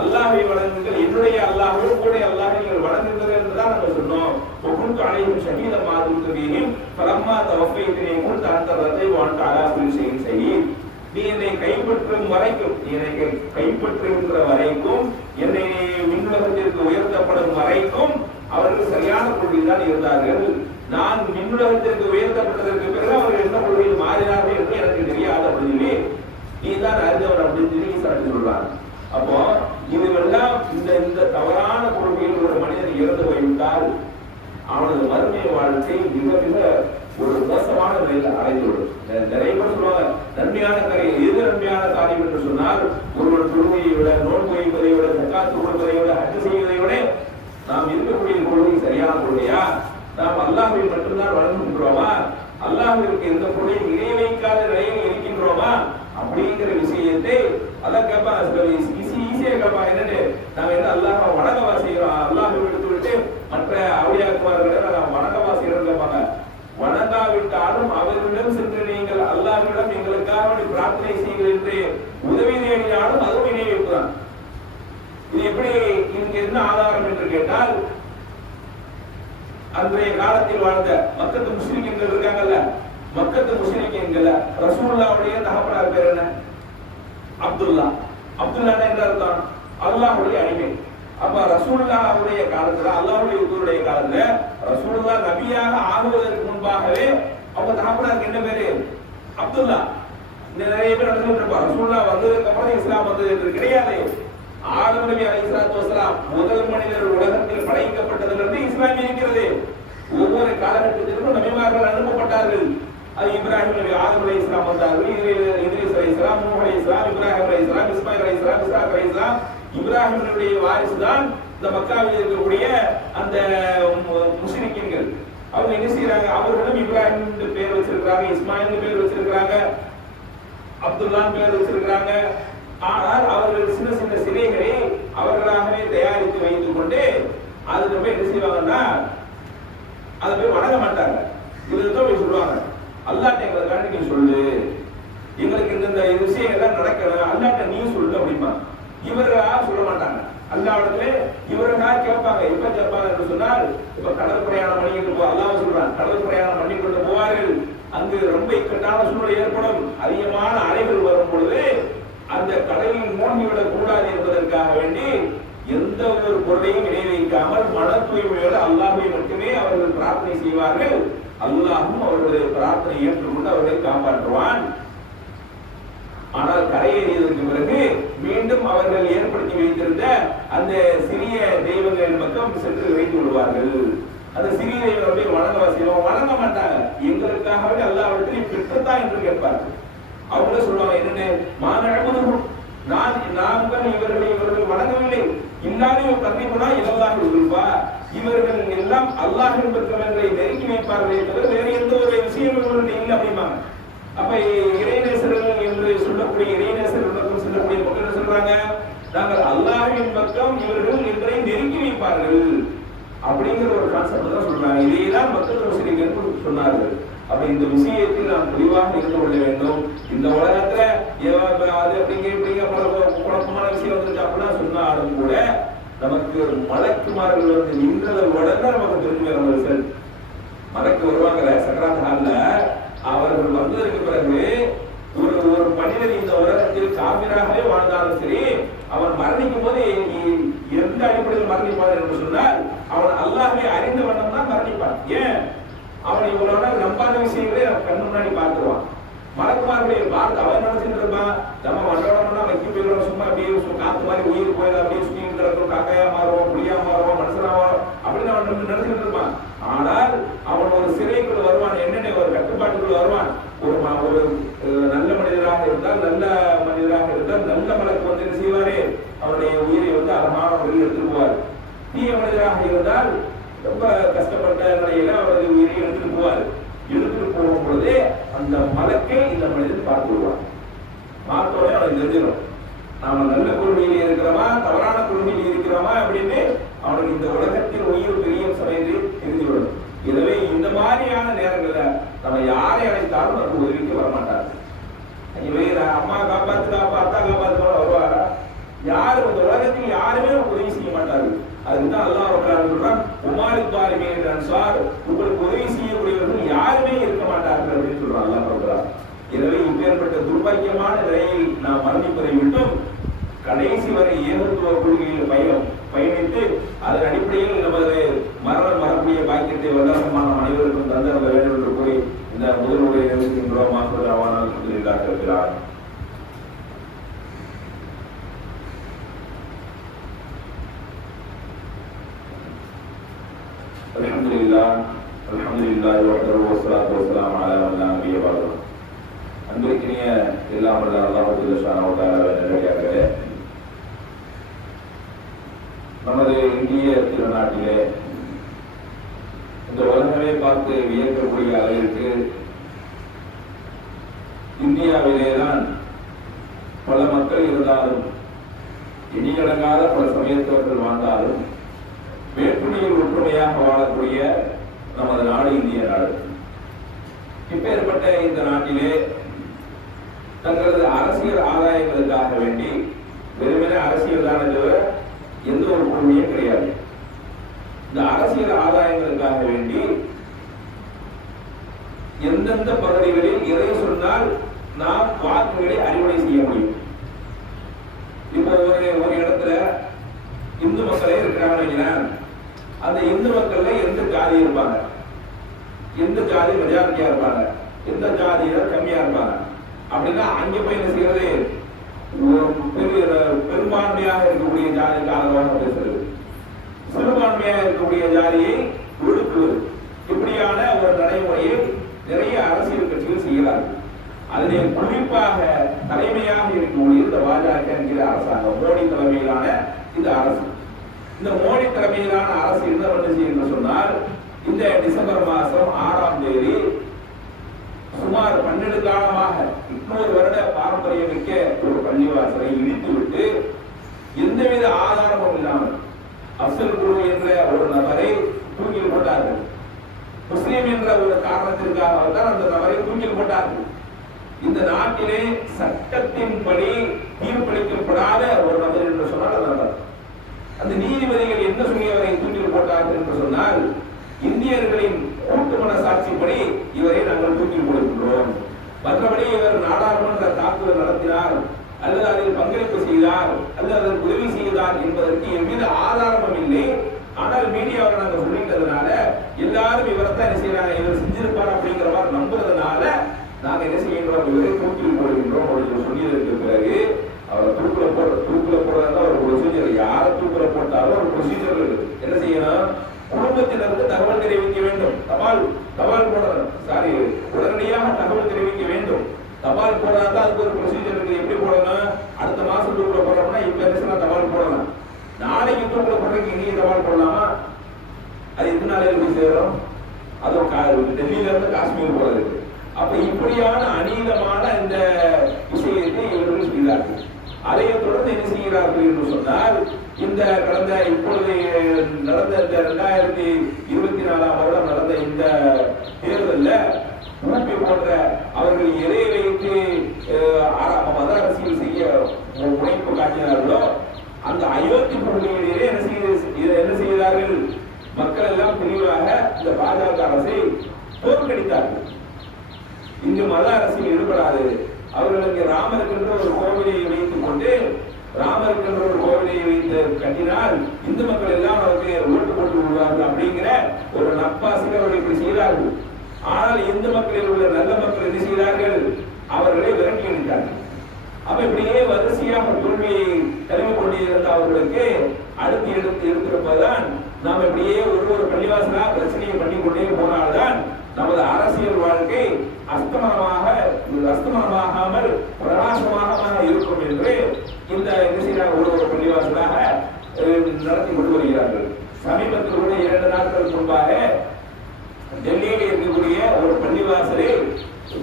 அல்லாஹ்வை வணங்குங்கள், என்னுடைய அல்லாஹ்வோடு கூட அல்லாஹ்வை நீங்கள் வணங்குங்கள் என்றுதான் நாங்கள் சொன்னோம். ஒகுன்து அலைஹிம் ஷஹீதன் மா தும்து ஃபீஹிம் ஃபலம்மா தவஃபைதனி குன்த அன்த ரத்தி வ அன்த அலா குல்லி ஷைஇன் ஷஹீத். நீ என்னை கைப்பற்றும் வரைக்கும், என்னை கைப்பற்றுகின்ற வரைக்கும், என்னை விண்ணுலகத்திற்கு உயர்த்தப்படும் வரைக்கும் அவர்கள் சரியான கொள்கையில் தான் இருந்தார்கள். நான் விண்ணுலகத்திற்கு உயர்த்தப்பட்டதற்கு பிறகு அவர்கள் என்ன கொள்கையில் மாறினார்கள் என்று எனக்கு தெரியாது அப்படின்னு நீ தான் அறிந்தவர் அப்படின்னு சொல்லி சொல்றாங்க. அப்போ இதுவெல்லாம் இந்த தவறான கொள்கையில் ஒரு மனிதன் இறந்து போய்விட்டால் அவனது மறுமை வாழ்க்கை மிக மிக ஒரு மோசமான நிலையில் அடைந்துவிடும். நிறைய பேர் சொல்லுவாங்க, நன்மையான காரியம் எது நன்மையான காரியம் என்று சொன்னால், ஒருவன் தொழுகையை விட, நோன்பு வைப்பதை விட, ஜக்காத்து கொடுப்பதை விட, ஹஜ் செய்வதை விட நாம் இருக்கக்கூடிய கொள்கை சரியான கொள்கையா? நாம் அல்லாஹ்வை மட்டும்தான் வணங்குகின்றோமா? அல்லாஹ்விற்கு எந்த கொள்கையும் இணை வைக்காத நிலையில் இருக்கின்றோமா? அப்படிங்கிற விஷயத்தை அல்லாஹ் கேட்பான். ஈஸியா கேட்பான், என்னன்னு, நாங்க என்ன அல்லாஹ் வணக்கவா செய்யறோம், அல்லாஹ்வை விடுத்து விட்டு மற்ற அவுலியாக்குமார்களை நாம் வணக்கவா செய்யறோம் கேட்பாங்க. வணங்காவிட்டாலும் அவர்களிடம் சென்று நீங்கள் அல்லாஹ்விடம் எங்களுக்காக பிரார்த்தனை செய்யுங்கள் என்று உதவி தேடினாலும் அதுவும் இணை வைப்புதான். இது எப்படி? இதுக்கு என்ன ஆதாரம் என்று கேட்டால், அன்றைய காலத்தில் வாழ்ந்த மக்கத்து முஸ்லிம்கள் இருக்காங்கல்ல, மக்கத்து முஸ்லிம்கள் ரசூலுல்லாஹ்வுடைய தகப்பனார் பேர் என்ன? அப்துல்லா. அப்துல்லா என்ன அர்த்தம்? அல்லாஹ்வுடைய அடிமை. அப்ப ரசூலுல்லாஹ்வுடைய காலத்துல, அல்லாஹ்வுடைய தூதருடைய காலத்துல ரசூலுல்லாஹ் நபியாக ஆகுவதற்கு முன்பாகவே அவங்க தகப்பனாருக்கு என்ன பேரு? அப்துல்லா. நிறைய பேர் நடந்துட்டு இருப்பாங்க, ரசூலுல்லாஹ் வந்ததுக்கு அப்புறம் இஸ்லாம் வந்தது என்று கிடையாது. ஆதம் நபி அலைஹிஸ்ஸலாத்து வஸலாம் முதல் மனிதர் உலகத்தில் படைக்கப்பட்டதிலிருந்து இஸ்லாம் இருக்கிறது. ஒவ்வொரு காலகட்டத்திலும் நபிமார்கள் அனுப்பப்பட்டார்கள். அது இப்ராஹிம் நபி, ஆதம் அலைஹிஸ்ஸலாம் வந்தார்கள், இத்ரீஸ் அலைஹிஸ்ஸலாம், நூஹ் அலைஹிஸ்ஸலாம், இப்ராஹிம் அலைஹிஸ்ஸலாம், இஸ்மாயில் அலைஹிஸ்ஸலாம், இஸ்ஹாக் அலைஹிஸ்ஸலாம், இப்ராஹிமுடைய வாரிசு தான் இந்த மக்காவில் இருக்கக்கூடிய அந்த முஸ்லிம்கள். அவங்க என்ன செய்யறாங்க, அவர்களும் இப்ராஹிம் பேர் வச்சிருக்காங்க, இஸ்மாயில் பேர் வச்சிருக்காங்க, அப்துல்லா பேர் வச்சிருக்காங்க. ஆனால் அவர்கள் சின்ன சின்ன சிலைகளை அவர்களாகவே தயாரித்து வைத்துக் கொண்டு அதுக்கு போய் என்ன செய்வாங்கன்னா அதை போய் வணங்க மாட்டாங்க. இதுதான் போய் சொல்லுவாங்க, அல்லாட்ட எங்களுக்காக நீ சொல்லு, எங்களுக்கு இந்த விஷயங்கள்லாம் நடக்கணும், அல்லாட்ட நீ சொல்லு அப்படிமா. இவர்களா சொல்ல மாட்டாங்க. அல்லாஹ்விடத்திலே இவர்களா கேட்பாங்க. எப்ப கேட்பாங்க என்று சொன்னால், இப்ப கடல் பிரயாணம் பண்ணிக்கிட்டு போ, அல்லாஹ் சொல்றான், கடல் பிரயாணம் பண்ணி கொண்டு போவார்கள். அங்கு ரொம்ப இக்கட்டான சூழ்நிலை ஏற்படும், அதிகமான அலைகள் வரும் பொழுது அந்த கடலில் மூழ்கிவிடக் கூடாது என்பதற்காக வேண்டி எந்த ஒரு பொருளையும் விளை வைக்காமல் மன தூய்மையோடு அல்லாஹ்வை மட்டுமே அவர்கள் பிரார்த்தனை செய்வார்கள். அல்லாஹும் அவர்களுடைய பிரார்த்தனை ஏற்றுக்கொண்டு அவர்களை காப்பாற்றுவான். ஆனால் கரையேறியதற்கு பிறகு மீண்டும் அவர்கள் ஏற்படுத்தி வைத்திருந்த அந்த சிறிய தெய்வங்களின் பக்கம் சென்று வைத்து விடுவார்கள். அந்த சிறிய தெய்வங்களை வணங்க வணங்க மாட்டாங்க. எங்களுக்காகவே அல்லாஹ்விடத்தை பெற்றதா என்று கேட்பார்கள். அவங்க சொல்லுவாங்க, என்னன்னு மாநகமும் நாங்கள் இவர்கள் வணங்கவில்லை, இல்லாத கண்டிப்பா இலவாக இருப்பா, இவர்கள் எல்லாம் அல்லாஹ் என்பவர்களை நெருக்கி வைப்பார்களே தவிர வேறு எந்த ஒரு விஷயம் இவர்கள் இல்லை அப்படிம்பாங்க. அப்ப இறைநேசர்கள் என்று சொல்லக்கூடிய இறைநேசர்கள் சொல்லக்கூடிய மக்கள் சொல்றாங்க, நாங்கள் அல்லாஹ்வின் பக்கம் இவர்கள் எங்களை நெருக்கி வைப்பார்கள் அப்படிங்கிற ஒரு கான்செப்ட் தான் சொல்றாங்க. இதையெல்லாம் மக்கள் முஸ்லிம்கள் சொன்னார்கள். அப்ப இந்த விஷயத்தில் நாம் தெளிவாக இருந்து கொள்ள வேண்டும். இந்த உலகத்துல அது அப்படிங்க இப்படிங்க குழப்பமான விஷயம் வந்துருக்கு அப்படின்னா சொன்னாலும் கூட நமக்கு மலக்குமார்கள் வந்து நின்றதை உடனே நமக்கு திரும்பி வர மலக்கு வருவாங்கல்ல சக்கராத் ஹால்ல, அவர்கள் வந்ததற்கு பிறகு ஒரு மனிதன் இந்த உலகத்தில் காபிராகவே வாழ்ந்தாலும் சரி, அவன் மரணிக்கும் போது எந்த அடிப்படையில் மரணிப்பான் என்று சொன்னால் அவன் அல்லாஹ்வை அறிந்த வண்ணம் தான் மரணிப்பான். ஏன்? அவன் இவ்வளவு நாள் நம்பாத விஷயங்களே நம்ம கண்ணு முன்னாடி பார்த்துருவான். மலக்குமார்களை பார்த்து அவன் நினைச்சுட்டு இருப்பான், நம்ம வண்டோடம்னா வைக்க போயிடும், சும்மா அப்படியே காத்து மாதிரி உயிர் போயிடும், அப்படியே சுற்றி கிடக்கும், காக்கையா மாறுவோம், புளியா மாறுவோம், மனுஷனா மாறும் அப்படின்னு அவன் நினைச்சுட்டு இருப்பான். ஆனால் அவன் ஒரு சிறைக்குள் வருவான், என்னென்ன ஒரு கட்டுப்பாட்டுக்குள் வருவான். ஒரு நல்ல மனிதராக இருந்தால் நல்ல மலக்கு வந்து என்ன செய்வாரே, அவருடைய உயிரை வந்து அழகான முறையில் எடுத்துட்டு போவார். தீய மனிதராக இருந்தால் ரொம்ப கஷ்டப்பட்ட நிலையில அவரது உயிரை எடுத்துட்டு போவார். எடுத்துட்டு போகும் பொழுது அந்த மலக்கை இந்த மனிதன் பார்த்து விடுவான். பார்த்தோடனே அவனுக்கு தெரிஞ்சிடும், நாம நல்ல கொள்கையில் இருக்கிறோமா தவறான கொள்கையில் இருக்கிறோமா அப்படின்னு அவனுக்கு இந்த உலகத்தில் உயிர் பெரிய சமயத்தில் தெரிந்துவிடும். எனவே இந்த மாதிரியான நேரங்கள்ல நம்ம யாரை அழைத்தாலும் நமக்கு உதவிக்கு வரமாட்டார். அம்மா காப்பாத்து அத்தா காப்பாத்து வருவாரா? யாரும் இந்த உலகத்தில் யாருமே உதவி செய்ய மாட்டார்கள். அதுதான் அல்லாஹ் சொல்றான், உமாரித்தாரிமே அன்சார், உங்களுக்கு உதவி செய்யக்கூடியவர்கள் யாருமே இருக்க மாட்டார்கள் அப்படின்னு சொல்றான் அல்லாஹ். எனவே இப்பேற்பட்ட துர்பாக்கியமான நிலையில் நாம் மரணிப்பதை விட்டும் கடைசி வரை ஏகத்துவ கொள்கையில் பயணித்து அதன் அடிப்படையில் நமது மரணம் வரக்கூடிய பாக்கியத்தை வல்லசமான அனைவருக்கும் தந்தர வேண்டும் என்று கூறி இந்த முதல் உரையை நிறுத்துகின்றோம். இருக்கிறார். அல்ஹம்துலில்லாஹ் வஹ்தஹு வஸ்ஸலாத்து வஸ்ஸலாமு அலா மன் லா நபிய்ய பஅது. அன்பிற்கினிய எல்லாம் வல்ல அல்லாஹ் சுப்ஹானஹு வ தஆலாவின் நல்லடியார்களே, நமது இந்திய திருநாட்டிலே இந்த உலகமே பார்த்து வியக்கக்கூடிய அளவிற்கு இந்தியாவிலேதான் பல மக்கள் இருந்தாலும் இனியடங்காத பல சமயத்தவர்கள் வாழ்ந்தாலும் வேற்றுமையில் ஒற்றுமையாக வாழக்கூடிய நமது நாடு இந்திய நாடு. இப்பேற்பட்ட இந்த நாட்டிலே தங்களது அரசியல் ஆதாயங்களுக்காக வேண்டி வெறுமனே அரசியல் தானே தவிர எந்த ஒரு கொள்கையும் கிடையாது. இந்த அரசியல் ஆதாயங்களுக்காக வேண்டி எந்தெந்த பகுதிகளில் எதை சொன்னால் நாம் வாக்குகளை அறுவடை செய்ய முடியும். இப்போ ஒரு இடத்துல இந்து மக்களே இருக்கிறாங்க, அந்த இந்து மக்கள்ல எந்த ஜாதி இருப்பாங்க, எந்த ஜாதி மெஜாரிட்டியா இருப்பாங்க, எந்த ஜாதியில கம்மியா இருப்பாங்க அப்படின்னா அங்க போய் என்ன செய்யறது, பெரும்பான்மையாக இருக்கக்கூடிய ஜாதிக்கு ஆதரவாக பேசுறது, சிறுபான்மையாக இருக்கக்கூடிய ஜாதியை ஒடுக்குவது, இப்படியான ஒரு நடைமுறையை நிறைய அரசியல் கட்சிகள் செய்கிறார்கள். அதிலே குறிப்பாக தலைமையாக இருக்கக்கூடிய இந்த பாஜக என்கிற அரசாங்கம், மோடி தலைமையிலான இந்த அரசு, இந்த மோடி தலைமையிலான அரசு என்ன பண்ணுச்சு என்று சொன்னால், இந்த டிசம்பர் மாதம் 6ஆம் தேதி சுமார் 12 காலமாக 200 வருட பாரம்பரியம் மிக்க ஒரு பள்ளிவாசலை இடித்துவிட்டு எந்தவித ஆதாரமும் இல்லாமல் அப்சல் குரு என்ற ஒரு நபரை தூக்கில் போட்டார்கள். முஸ்லீம் என்ற ஒரு காரணத்திற்காக தான் அந்த நபரை தூக்கில் போட்டார்கள். இந்த நாட்டிலே சட்டத்தின்படி தீர்ப்பளிக்கப்படாத ஒரு நபர் என்று சொன்னால் அந்த அந்த நீதிபதிகள் என்ன சொல்லி அவரை தூக்கில் போட்டார்கள் என்று சொன்னால், இந்தியர்களின் கூட்டு மனசாட்சிப்படி இவரை நாங்கள் தூக்கில் போடுகின்றோம், மற்றபடி இவர் நாடாளுமன்ற தாக்குதல் நடத்தினார் அல்லது அதில் பங்களிப்பு செய்தார் அல்லது அதற்கு உதவி செய்தார் என்பதற்கு எவ்வித ஆதாரமும் இல்லை. ஆனால் மீடியாவில் நாங்கள் சொல்லிட்டதுனால எல்லாரும் இவரைத்தான் என்ன செய்யறாங்க, இவர் செஞ்சிருப்பார் அப்படிங்கிற மாதிரி நம்புறதுனால நாங்கள் என்ன செய்கின்றோம், இவரை தூக்கில் போடுகின்றோம் அப்படின்னு சொல்லியதற்கு பிறகு அவரை தூக்கில போடுறதா ஒரு ப்ரொசீஜர். யாரை தூக்கில போட்டாலும் ஒரு ப்ரொசீஜர் இருக்கு. என்ன செய்யணும், குடும்பத்தினருக்கு தகவல் தெரிவிக்க வேண்டும், தபால் போடணும், உடனடியாக தகவல் தெரிவிக்க வேண்டும். தபால் போடாதான் அதுக்கு ஒரு ப்ரொசீஜர் இருக்கு. எப்படி போடணும், அடுத்த மாசம் தூக்கில போடணும்னா இப்ப என்ன தபால் போடணும், நாளைக்கு தூக்கில போடுறதுக்கு இன்னைக்கு தபால் போடலாமா, அது எத்தனை நாளைக்கு போய் சேரும், அது டெல்லியில இருந்து காஷ்மீர் போறது. அப்ப இப்படியான அநீதமான இந்த விஷயத்தை இவர்கள் செய்தார்கள். அதைய தொடர்ந்து என்ன செய்கிறார்கள் என்று சொன்னால், இந்த கடந்த இப்பொழுது நடந்த இந்த 2024ஆம் வருடம் நடந்த இந்த தேர்தலில் ஊபி போன்ற அவர்கள் எதை வைத்து மத அரசியல் செய்ய முனைப்பு காட்டினார்களோ அந்த அயோத்தி பகுதிகளிலே என்ன செய்தார்கள், மக்கள் எல்லாம் தெளிவாக இந்த பாஜக அரசை தோற்கடித்தார்கள். இங்கு மத அரசியல் ஈடுபடாது, அவர்களுக்கு ராமருக்கென்ற ஒரு கோவிலை வைத்துக் கொண்டு ராமருக்கென்ற ஒரு கோவிலை வைத்து கட்டினால் இந்து மக்கள் எல்லாம் அவருக்கு ஓட்டு போட்டு விடுவார்கள் அப்படிங்கிற ஒரு நப்பாசில் அவர்கள் இப்படி செய்தார்கள். ஆனால் இந்து மக்களில் உள்ள நல்ல மக்கள் என்ன செய்தார்கள், அவர்களை விரட்டி அளித்தார்கள். அப்ப இப்படியே வரிசையாக தோல்வியை தழுவி கொண்டிருந்த அவர்களுக்கு அடுத்து எடுத்திருப்பதுதான் நாம் இப்படியே ஒரு பள்ளிவாசலா பிரச்சனையை பண்ணி கொண்டே போனால்தான் நமது அரசியல் வாழ்க்கை அஸ்தமனமாகாமல் பிரகாசமாக இருக்கும் என்று இந்த ஒரு பள்ளிவாசலாக நடத்தி கொண்டு வருகிறார்கள். சமீபத்தில் கூட 2 நாட்கள் முன்பாக டெல்லியில் இருக்கக்கூடிய ஒரு பள்ளிவாசலை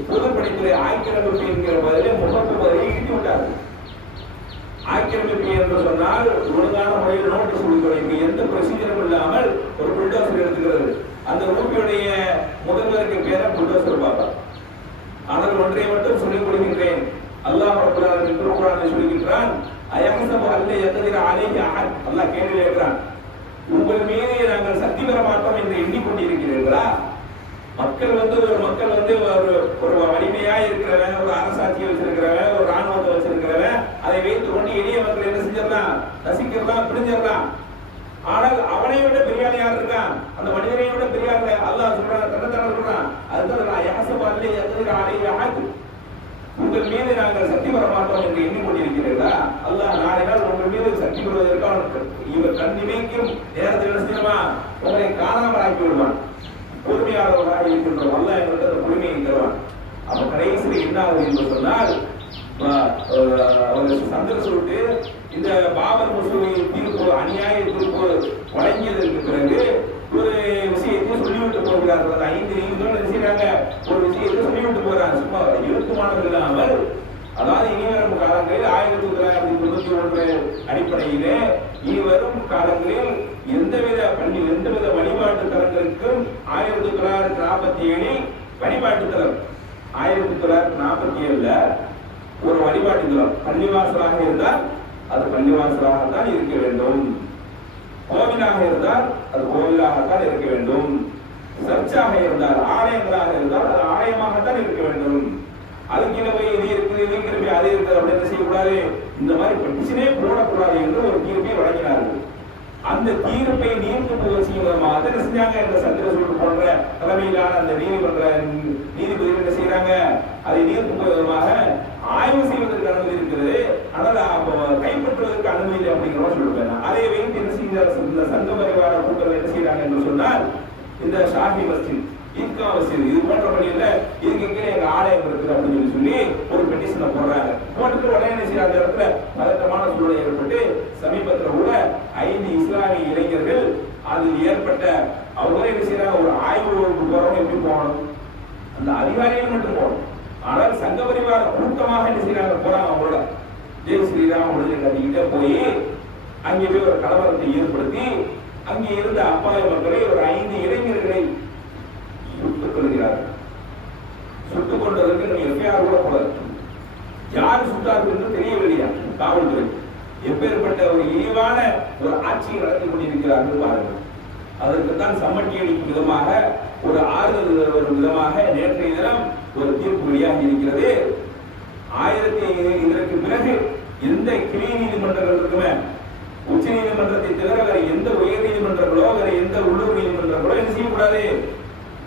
பொதுப்பணித்துறை ஆக்கிரமிப்பு என்கிற பதிலே முகப்பு பதிலை இடித்து விட்டார்கள். ஆக்கிரமிப்பு என்று சொன்னால் ஒழுங்கான முறையில் நோட்டீஸ் கொடுக்க எந்த ப்ரொசீஜரும் இல்லாமல் ஒரு புல்டோசர் எடுத்துக்கிறது. அந்த ஊபியுடைய முதல்வருக்கு பேர புல்டோசர் பாபா. ஆனால் ஒன்றை மட்டும் சொல்லிக் கொடுக்கின்றேன், அல்லாஹ் ரப்பல் ஆலமீன் திருக்குர்ஆனில் சொல்கின்றான், அயஹ்சபு அல்ல யக்திர அலைஹி அஹத். அல்லாஹ் கேள்வி கேட்கிறான், உங்கள் மீது நாங்கள் சக்தி பெற மாட்டோம் என்று எண்ணிக்கொண்டிருக்கிறீர்களா? மக்கள் ஒரு வலிமையா இருக்கிறவன், ஒரு அரசாட்சியை வச்சிருக்கிறவன், ஒரு ராணுவத்தை வச்சிருக்கிறவன், அதை வைத்துக் கொண்டு எளிய மக்கள் என்ன செஞ்சிடலாம், நசிக்கலாம், பிடிஞ்சிடலாம். ஆனால் அவனை விட பெரியாள் யார் இருக்கான், அந்த மனிதனை விட பெரியாள் அல்லாஹ் சொல்றான், தன்னைத்தான சொல்றான். அதுதான் யஹ்சபு அல்ல யக்திர அலைஹி அஹத். உங்கள் மீது நாங்கள் சக்தி பெற மாட்டோம் என்று எண்ணிக்கொண்டிருக்கிறீர்களா? அல்லாஹ் நாளை நாள் உங்கள் மீது சக்தி பெறுவதற்காக இவர் கண்ணிமைக்கும் நேரத்தில் என்ன செய்யணுமா, உங்களை காணாமல் ஆக்கி விடுவான். பொறுமையாளர்களாக இருக்கின்றோம், அல்லாஹ் எங்களுக்கு அந்த பொறுமையை தருவான். அப்ப கடைசியில் என்ன ஆகுது என்று சொன்னால், சந்தர் சொல்லிட்டு இந்த பாபர் மசூதி தீர்ப்பு, அநியாய தீர்ப்பு வழங்கியதற்கு பிறகு ஒரு விஷயத்தை சொல்லிவிட்டு போகிறார்கள். அந்த 5 நீதிபதிகள் செய்யறாங்க, ஒரு விஷயத்தை சொல்லிவிட்டு போறாங்க. சும்மா எழுத்துமானது இல்லாமல், அதாவது இனிவரும் காலங்களில் 1991 அடிப்படையிலே இனிவரும் காலங்களில் எந்தவித வழிபாட்டு தலங்களுக்கும் 1947 வழிபாட்டு தலம், 1947 ஒரு வழிபாட்டு தலம் பள்ளிவாசலாக இருந்தால் அது பள்ளிவாசலாகத்தான் இருக்க வேண்டும், கோவிலாக இருந்தால் அது கோவிலாகத்தான் இருக்க வேண்டும், சர்ச்சாக இருந்தால், ஆலயங்களாக இருந்தால் அது ஆலயமாகத்தான் இருக்க வேண்டும். அதுக்கு போய் இது இருக்குது, இது இருக்கிறது, அது இருக்குது அப்படின்னு செய்யக்கூடாது, இந்த மாதிரி பெட்டிஷனே போடக்கூடாது என்று ஒரு தீர்ப்பை வழங்கினார்கள். அந்த தீர்ப்பை நீர்த்து செய்யும் விதமாக என்ன செஞ்சாங்க, இந்த சந்திரசூட் போன்ற தலைமையிலான அந்த நீதிபதிகள் என்ன செய்யறாங்க, அதை நீர்த்து விதமாக ஆய்வு செய்வதற்கு அனுமதி இருக்குது, ஆனால் கைப்பற்றுவதற்கு அனுமதி இல்லை அப்படிங்கிற மாதிரி சொல்லுவேன். அதை வைத்து என்ன செய்ய இந்த சங்க பரிவார கூட்டங்கள் என்ன செய்யறாங்க என்று சொன்னால், இந்த ஷாஹி மஸ்ஜித் ஈர்க்காவசியம் இது போன்ற பணியில இதுக்கு கீழே எங்க ஆலயம் இருக்குது அப்படின்னு சொல்லி ஒரு பெட்டிஷனை போடுறாங்க. போட்டுட்டு உடனே என்ன செய்ய அந்த இடத்துல பதட்டமான சூழலை ஏற்பட்டு சமீபத்தில் கூட 5 இஸ்லாமிய இளைஞர்கள் அதில் ஏற்பட்ட அவங்க என்ன செய்யறாங்க, ஒரு ஆய்வு வகுப்பு போறவங்க எப்படி போகணும், அந்த அதிகாரிகள் மட்டும் போகணும். ஆனால் சங்க பரிவார கூட்டமாக என்ன செய்யறாங்க போறாங்க, அவங்களோட ஜெய் ஸ்ரீராம் கட்டிக்கிட்டே போய் அங்கே போய் ஒரு கலவரத்தை ஏற்படுத்தி அங்கே இருந்த அப்பாவி மக்களை ஒரு 5 இளைஞர்களை சுட்டுக் கொள்கிறார்கள். சுட்டுக் கொண்டதற்கு எஃப்ஐஆர் கூட போல யார் சுட்டார்கள் என்று தெரியவில்லையா காவல்துறை. எப்பேற்பட்ட ஒரு இழிவான ஒரு ஆட்சியை நடத்தி கொண்டிருக்கிறார்கள் பாருங்கள். அதற்குத்தான் சம்மட்டி அளிக்கும் விதமாக ஒரு ஆறுதல் வரும் விதமாக நேற்றைய தினம் ஒரு தீர்ப்பு வெளியாக இருக்கிறது. இதற்கு பிறகு எந்த கிளை நீதிமன்றங்கள் இருக்குமே, உச்ச நீதிமன்றத்தை தவிர வேற எந்த உயர் நீதிமன்றங்களோ வேற எந்த உள்ளூர் நீதிமன்றங்களோ என்ன செய்யக்கூடாது,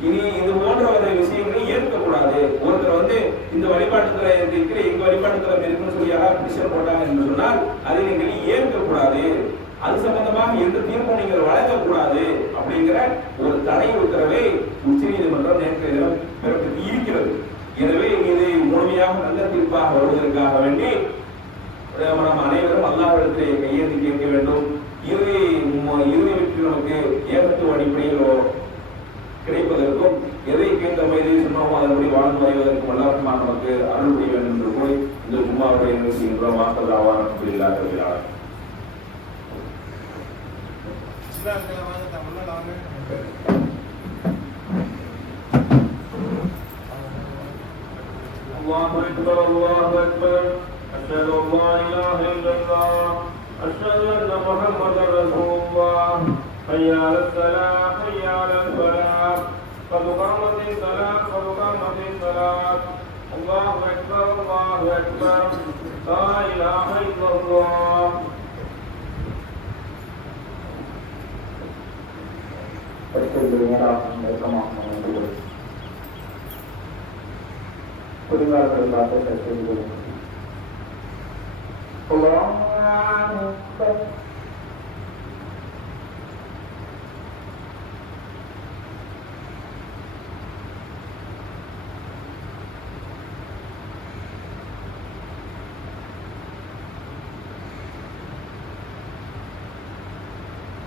இனி இது போன்ற ஒரு விஷயங்களை ஏற்கக்கூடாது. ஒருத்தர் இந்த வழிபாட்டுத்துறை இருக்கிற எங்க வழிபாட்டுத்துறை இருக்குன்னு சொல்லி யாராவது பிடிஷன் போட்டாங்க என்று சொன்னால் அதை நீங்கள் ஏற்கக்கூடாது, அது சம்பந்தமாக எந்த தீர்ப்பும் நீங்கள் வழங்கக்கூடாது அப்படிங்கிற ஒரு தடை உத்தரவை உச்ச நீதிமன்றம் நேற்று பிறப்பித்து இருக்கிறது. எனவே இது முழுமையாக நல்ல தீர்ப்பாக வருவதற்காக வேண்டி நாம் அனைவரும் அல்லாஹ்விடத்திலே கையேந்தி கேட்க வேண்டும். இறுதி வெற்றி நமக்கு ஏகத்துவ அடிப்படையில் கிடைப்பதற்கும் எதை கேட்ட வயதை சொன்னோமோ அதன்படி வாழ்ந்து வரைவதற்கும் எல்லாருக்குமா நமக்கு அருள் புரிய வேண்டும் என்று கூறி இந்த ஜும்மாவுடைய நிகழ்ச்சிகின்ற வாக்கள் ஆவாரம் இல்லாத الله أكبر الله أكبر أشهد أن لا إله إلا الله أشهد أن محمدا رسول الله حي على الصلاة حي على الفلاح قد قامت الصلاة قد قامت الصلاة الله أكبر الله أكبر لا إله إلا الله. குடிகாரர்கள் பார்த்து செய்து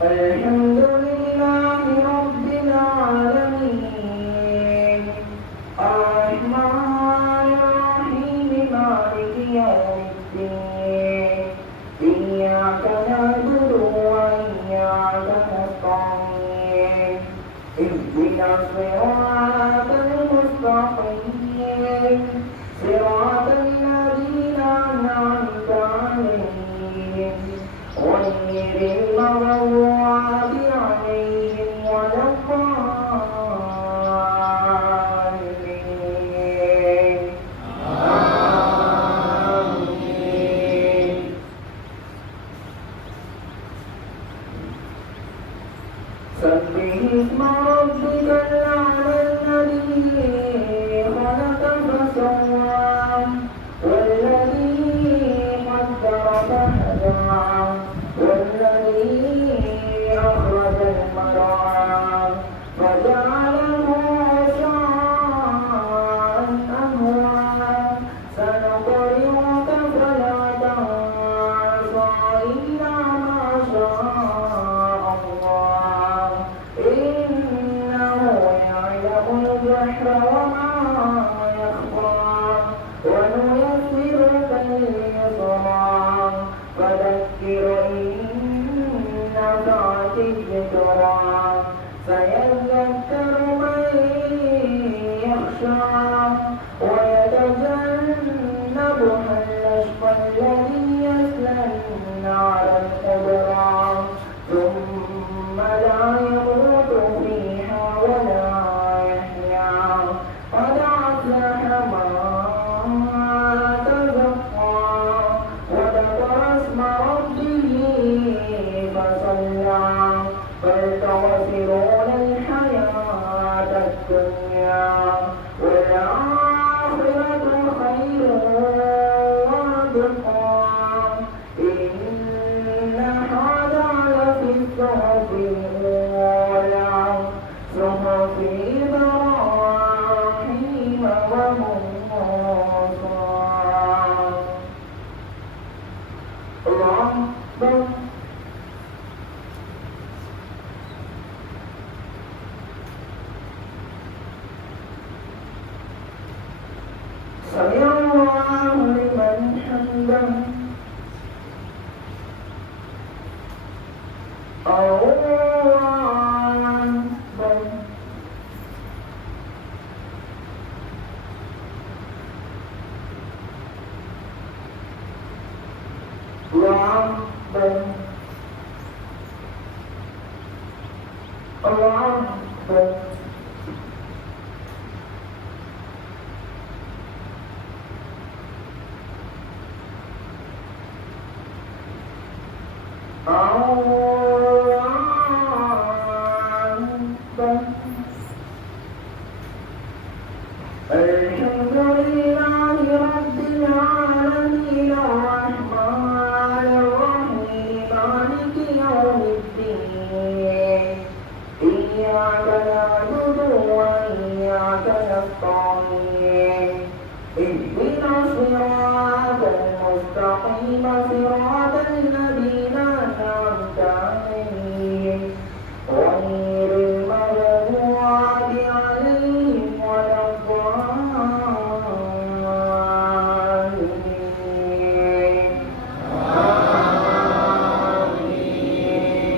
الحمد لله رب العالمين الرحمن الرحيم مالك يوم الدين إياك نعبد وإياك نستعين اهدنا الصراط المستقيم صراط الذين أنعمت عليهم غير المغضوب عليهم ولا الضالين آمين. سبح اسم ربك الأعلى الذي خلق فسوى والذي قدر فهدى والذي أخرج المرعى فجعله غثاء أهوى سنقرئك فلا تنسى إلا ما شاء الله إنه يعلم الجهر وما يخفى ونيسرك لليسرى فذكر إن نفعت الذكرى سيذكر من يخشى ويتجنبها الأشقى الذي يصلى النار الكبرى ثم لا يموت فيها ولا يحيا قد أفلح من تزكى وذكر اسم ربه فصلى بل تؤثرون الحياة الدنيا والآخرة خير وأبقى إن هذا الله أكبر سمع الله لمن حمده الله أكبر الله أكبر الله أكبر الحمد لله رب العالمين الرحمن الرحيم مالك يوم الدين إياك نعبد وإياك نستعين اهدنا الصراط المستقيم صراط الذين أنعمت عليهم غير المغضوب عليهم ولا الضالين آمين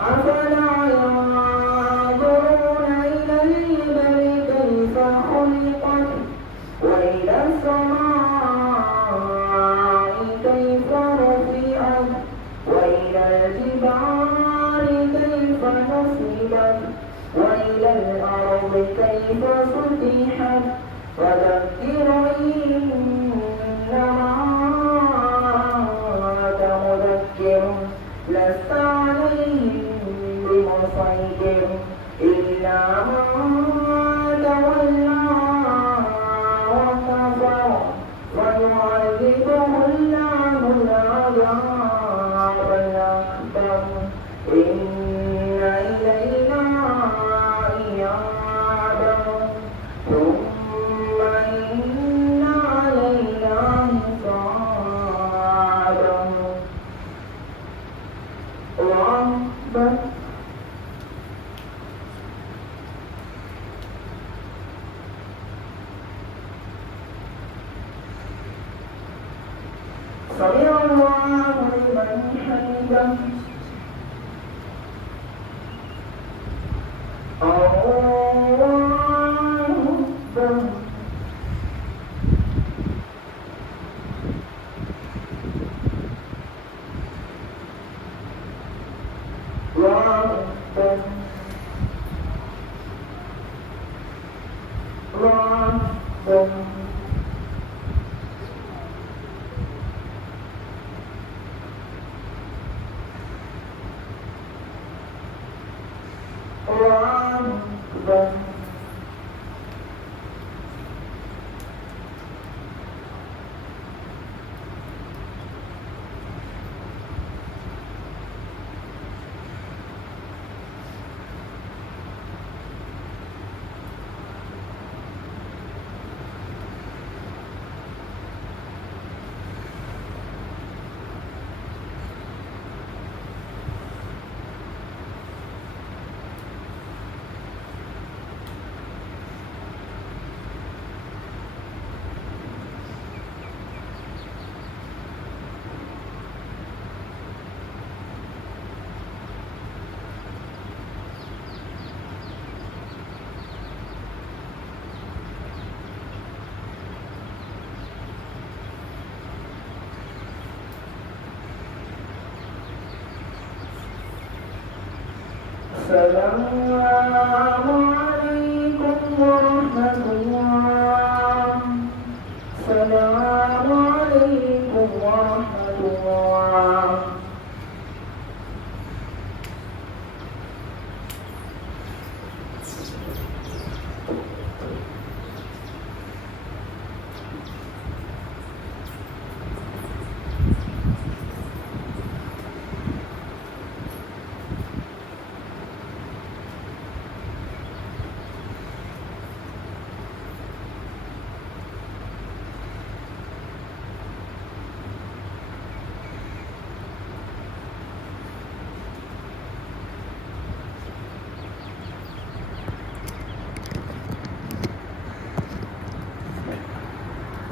أفلا ينظرون إلى الإبل كيف خلقت وإلى السماء كيف رفعت وإلى الجبال كيف نصبت وإلى الأرض كيف سطحت فذكر إنما أنت مذكر لست عليهم بمسيطر إلا من تولى وكفر ويعذبه الله العذاب الأكبر إن إلينا إيابهم ثم إن علينا حسابهم الله أكبر سمع الله لمن حمده الله أكبر الله أكبر الله أكبر الله أكبر السلام عليكم ورحمة الله السلام عليكم ورحمة الله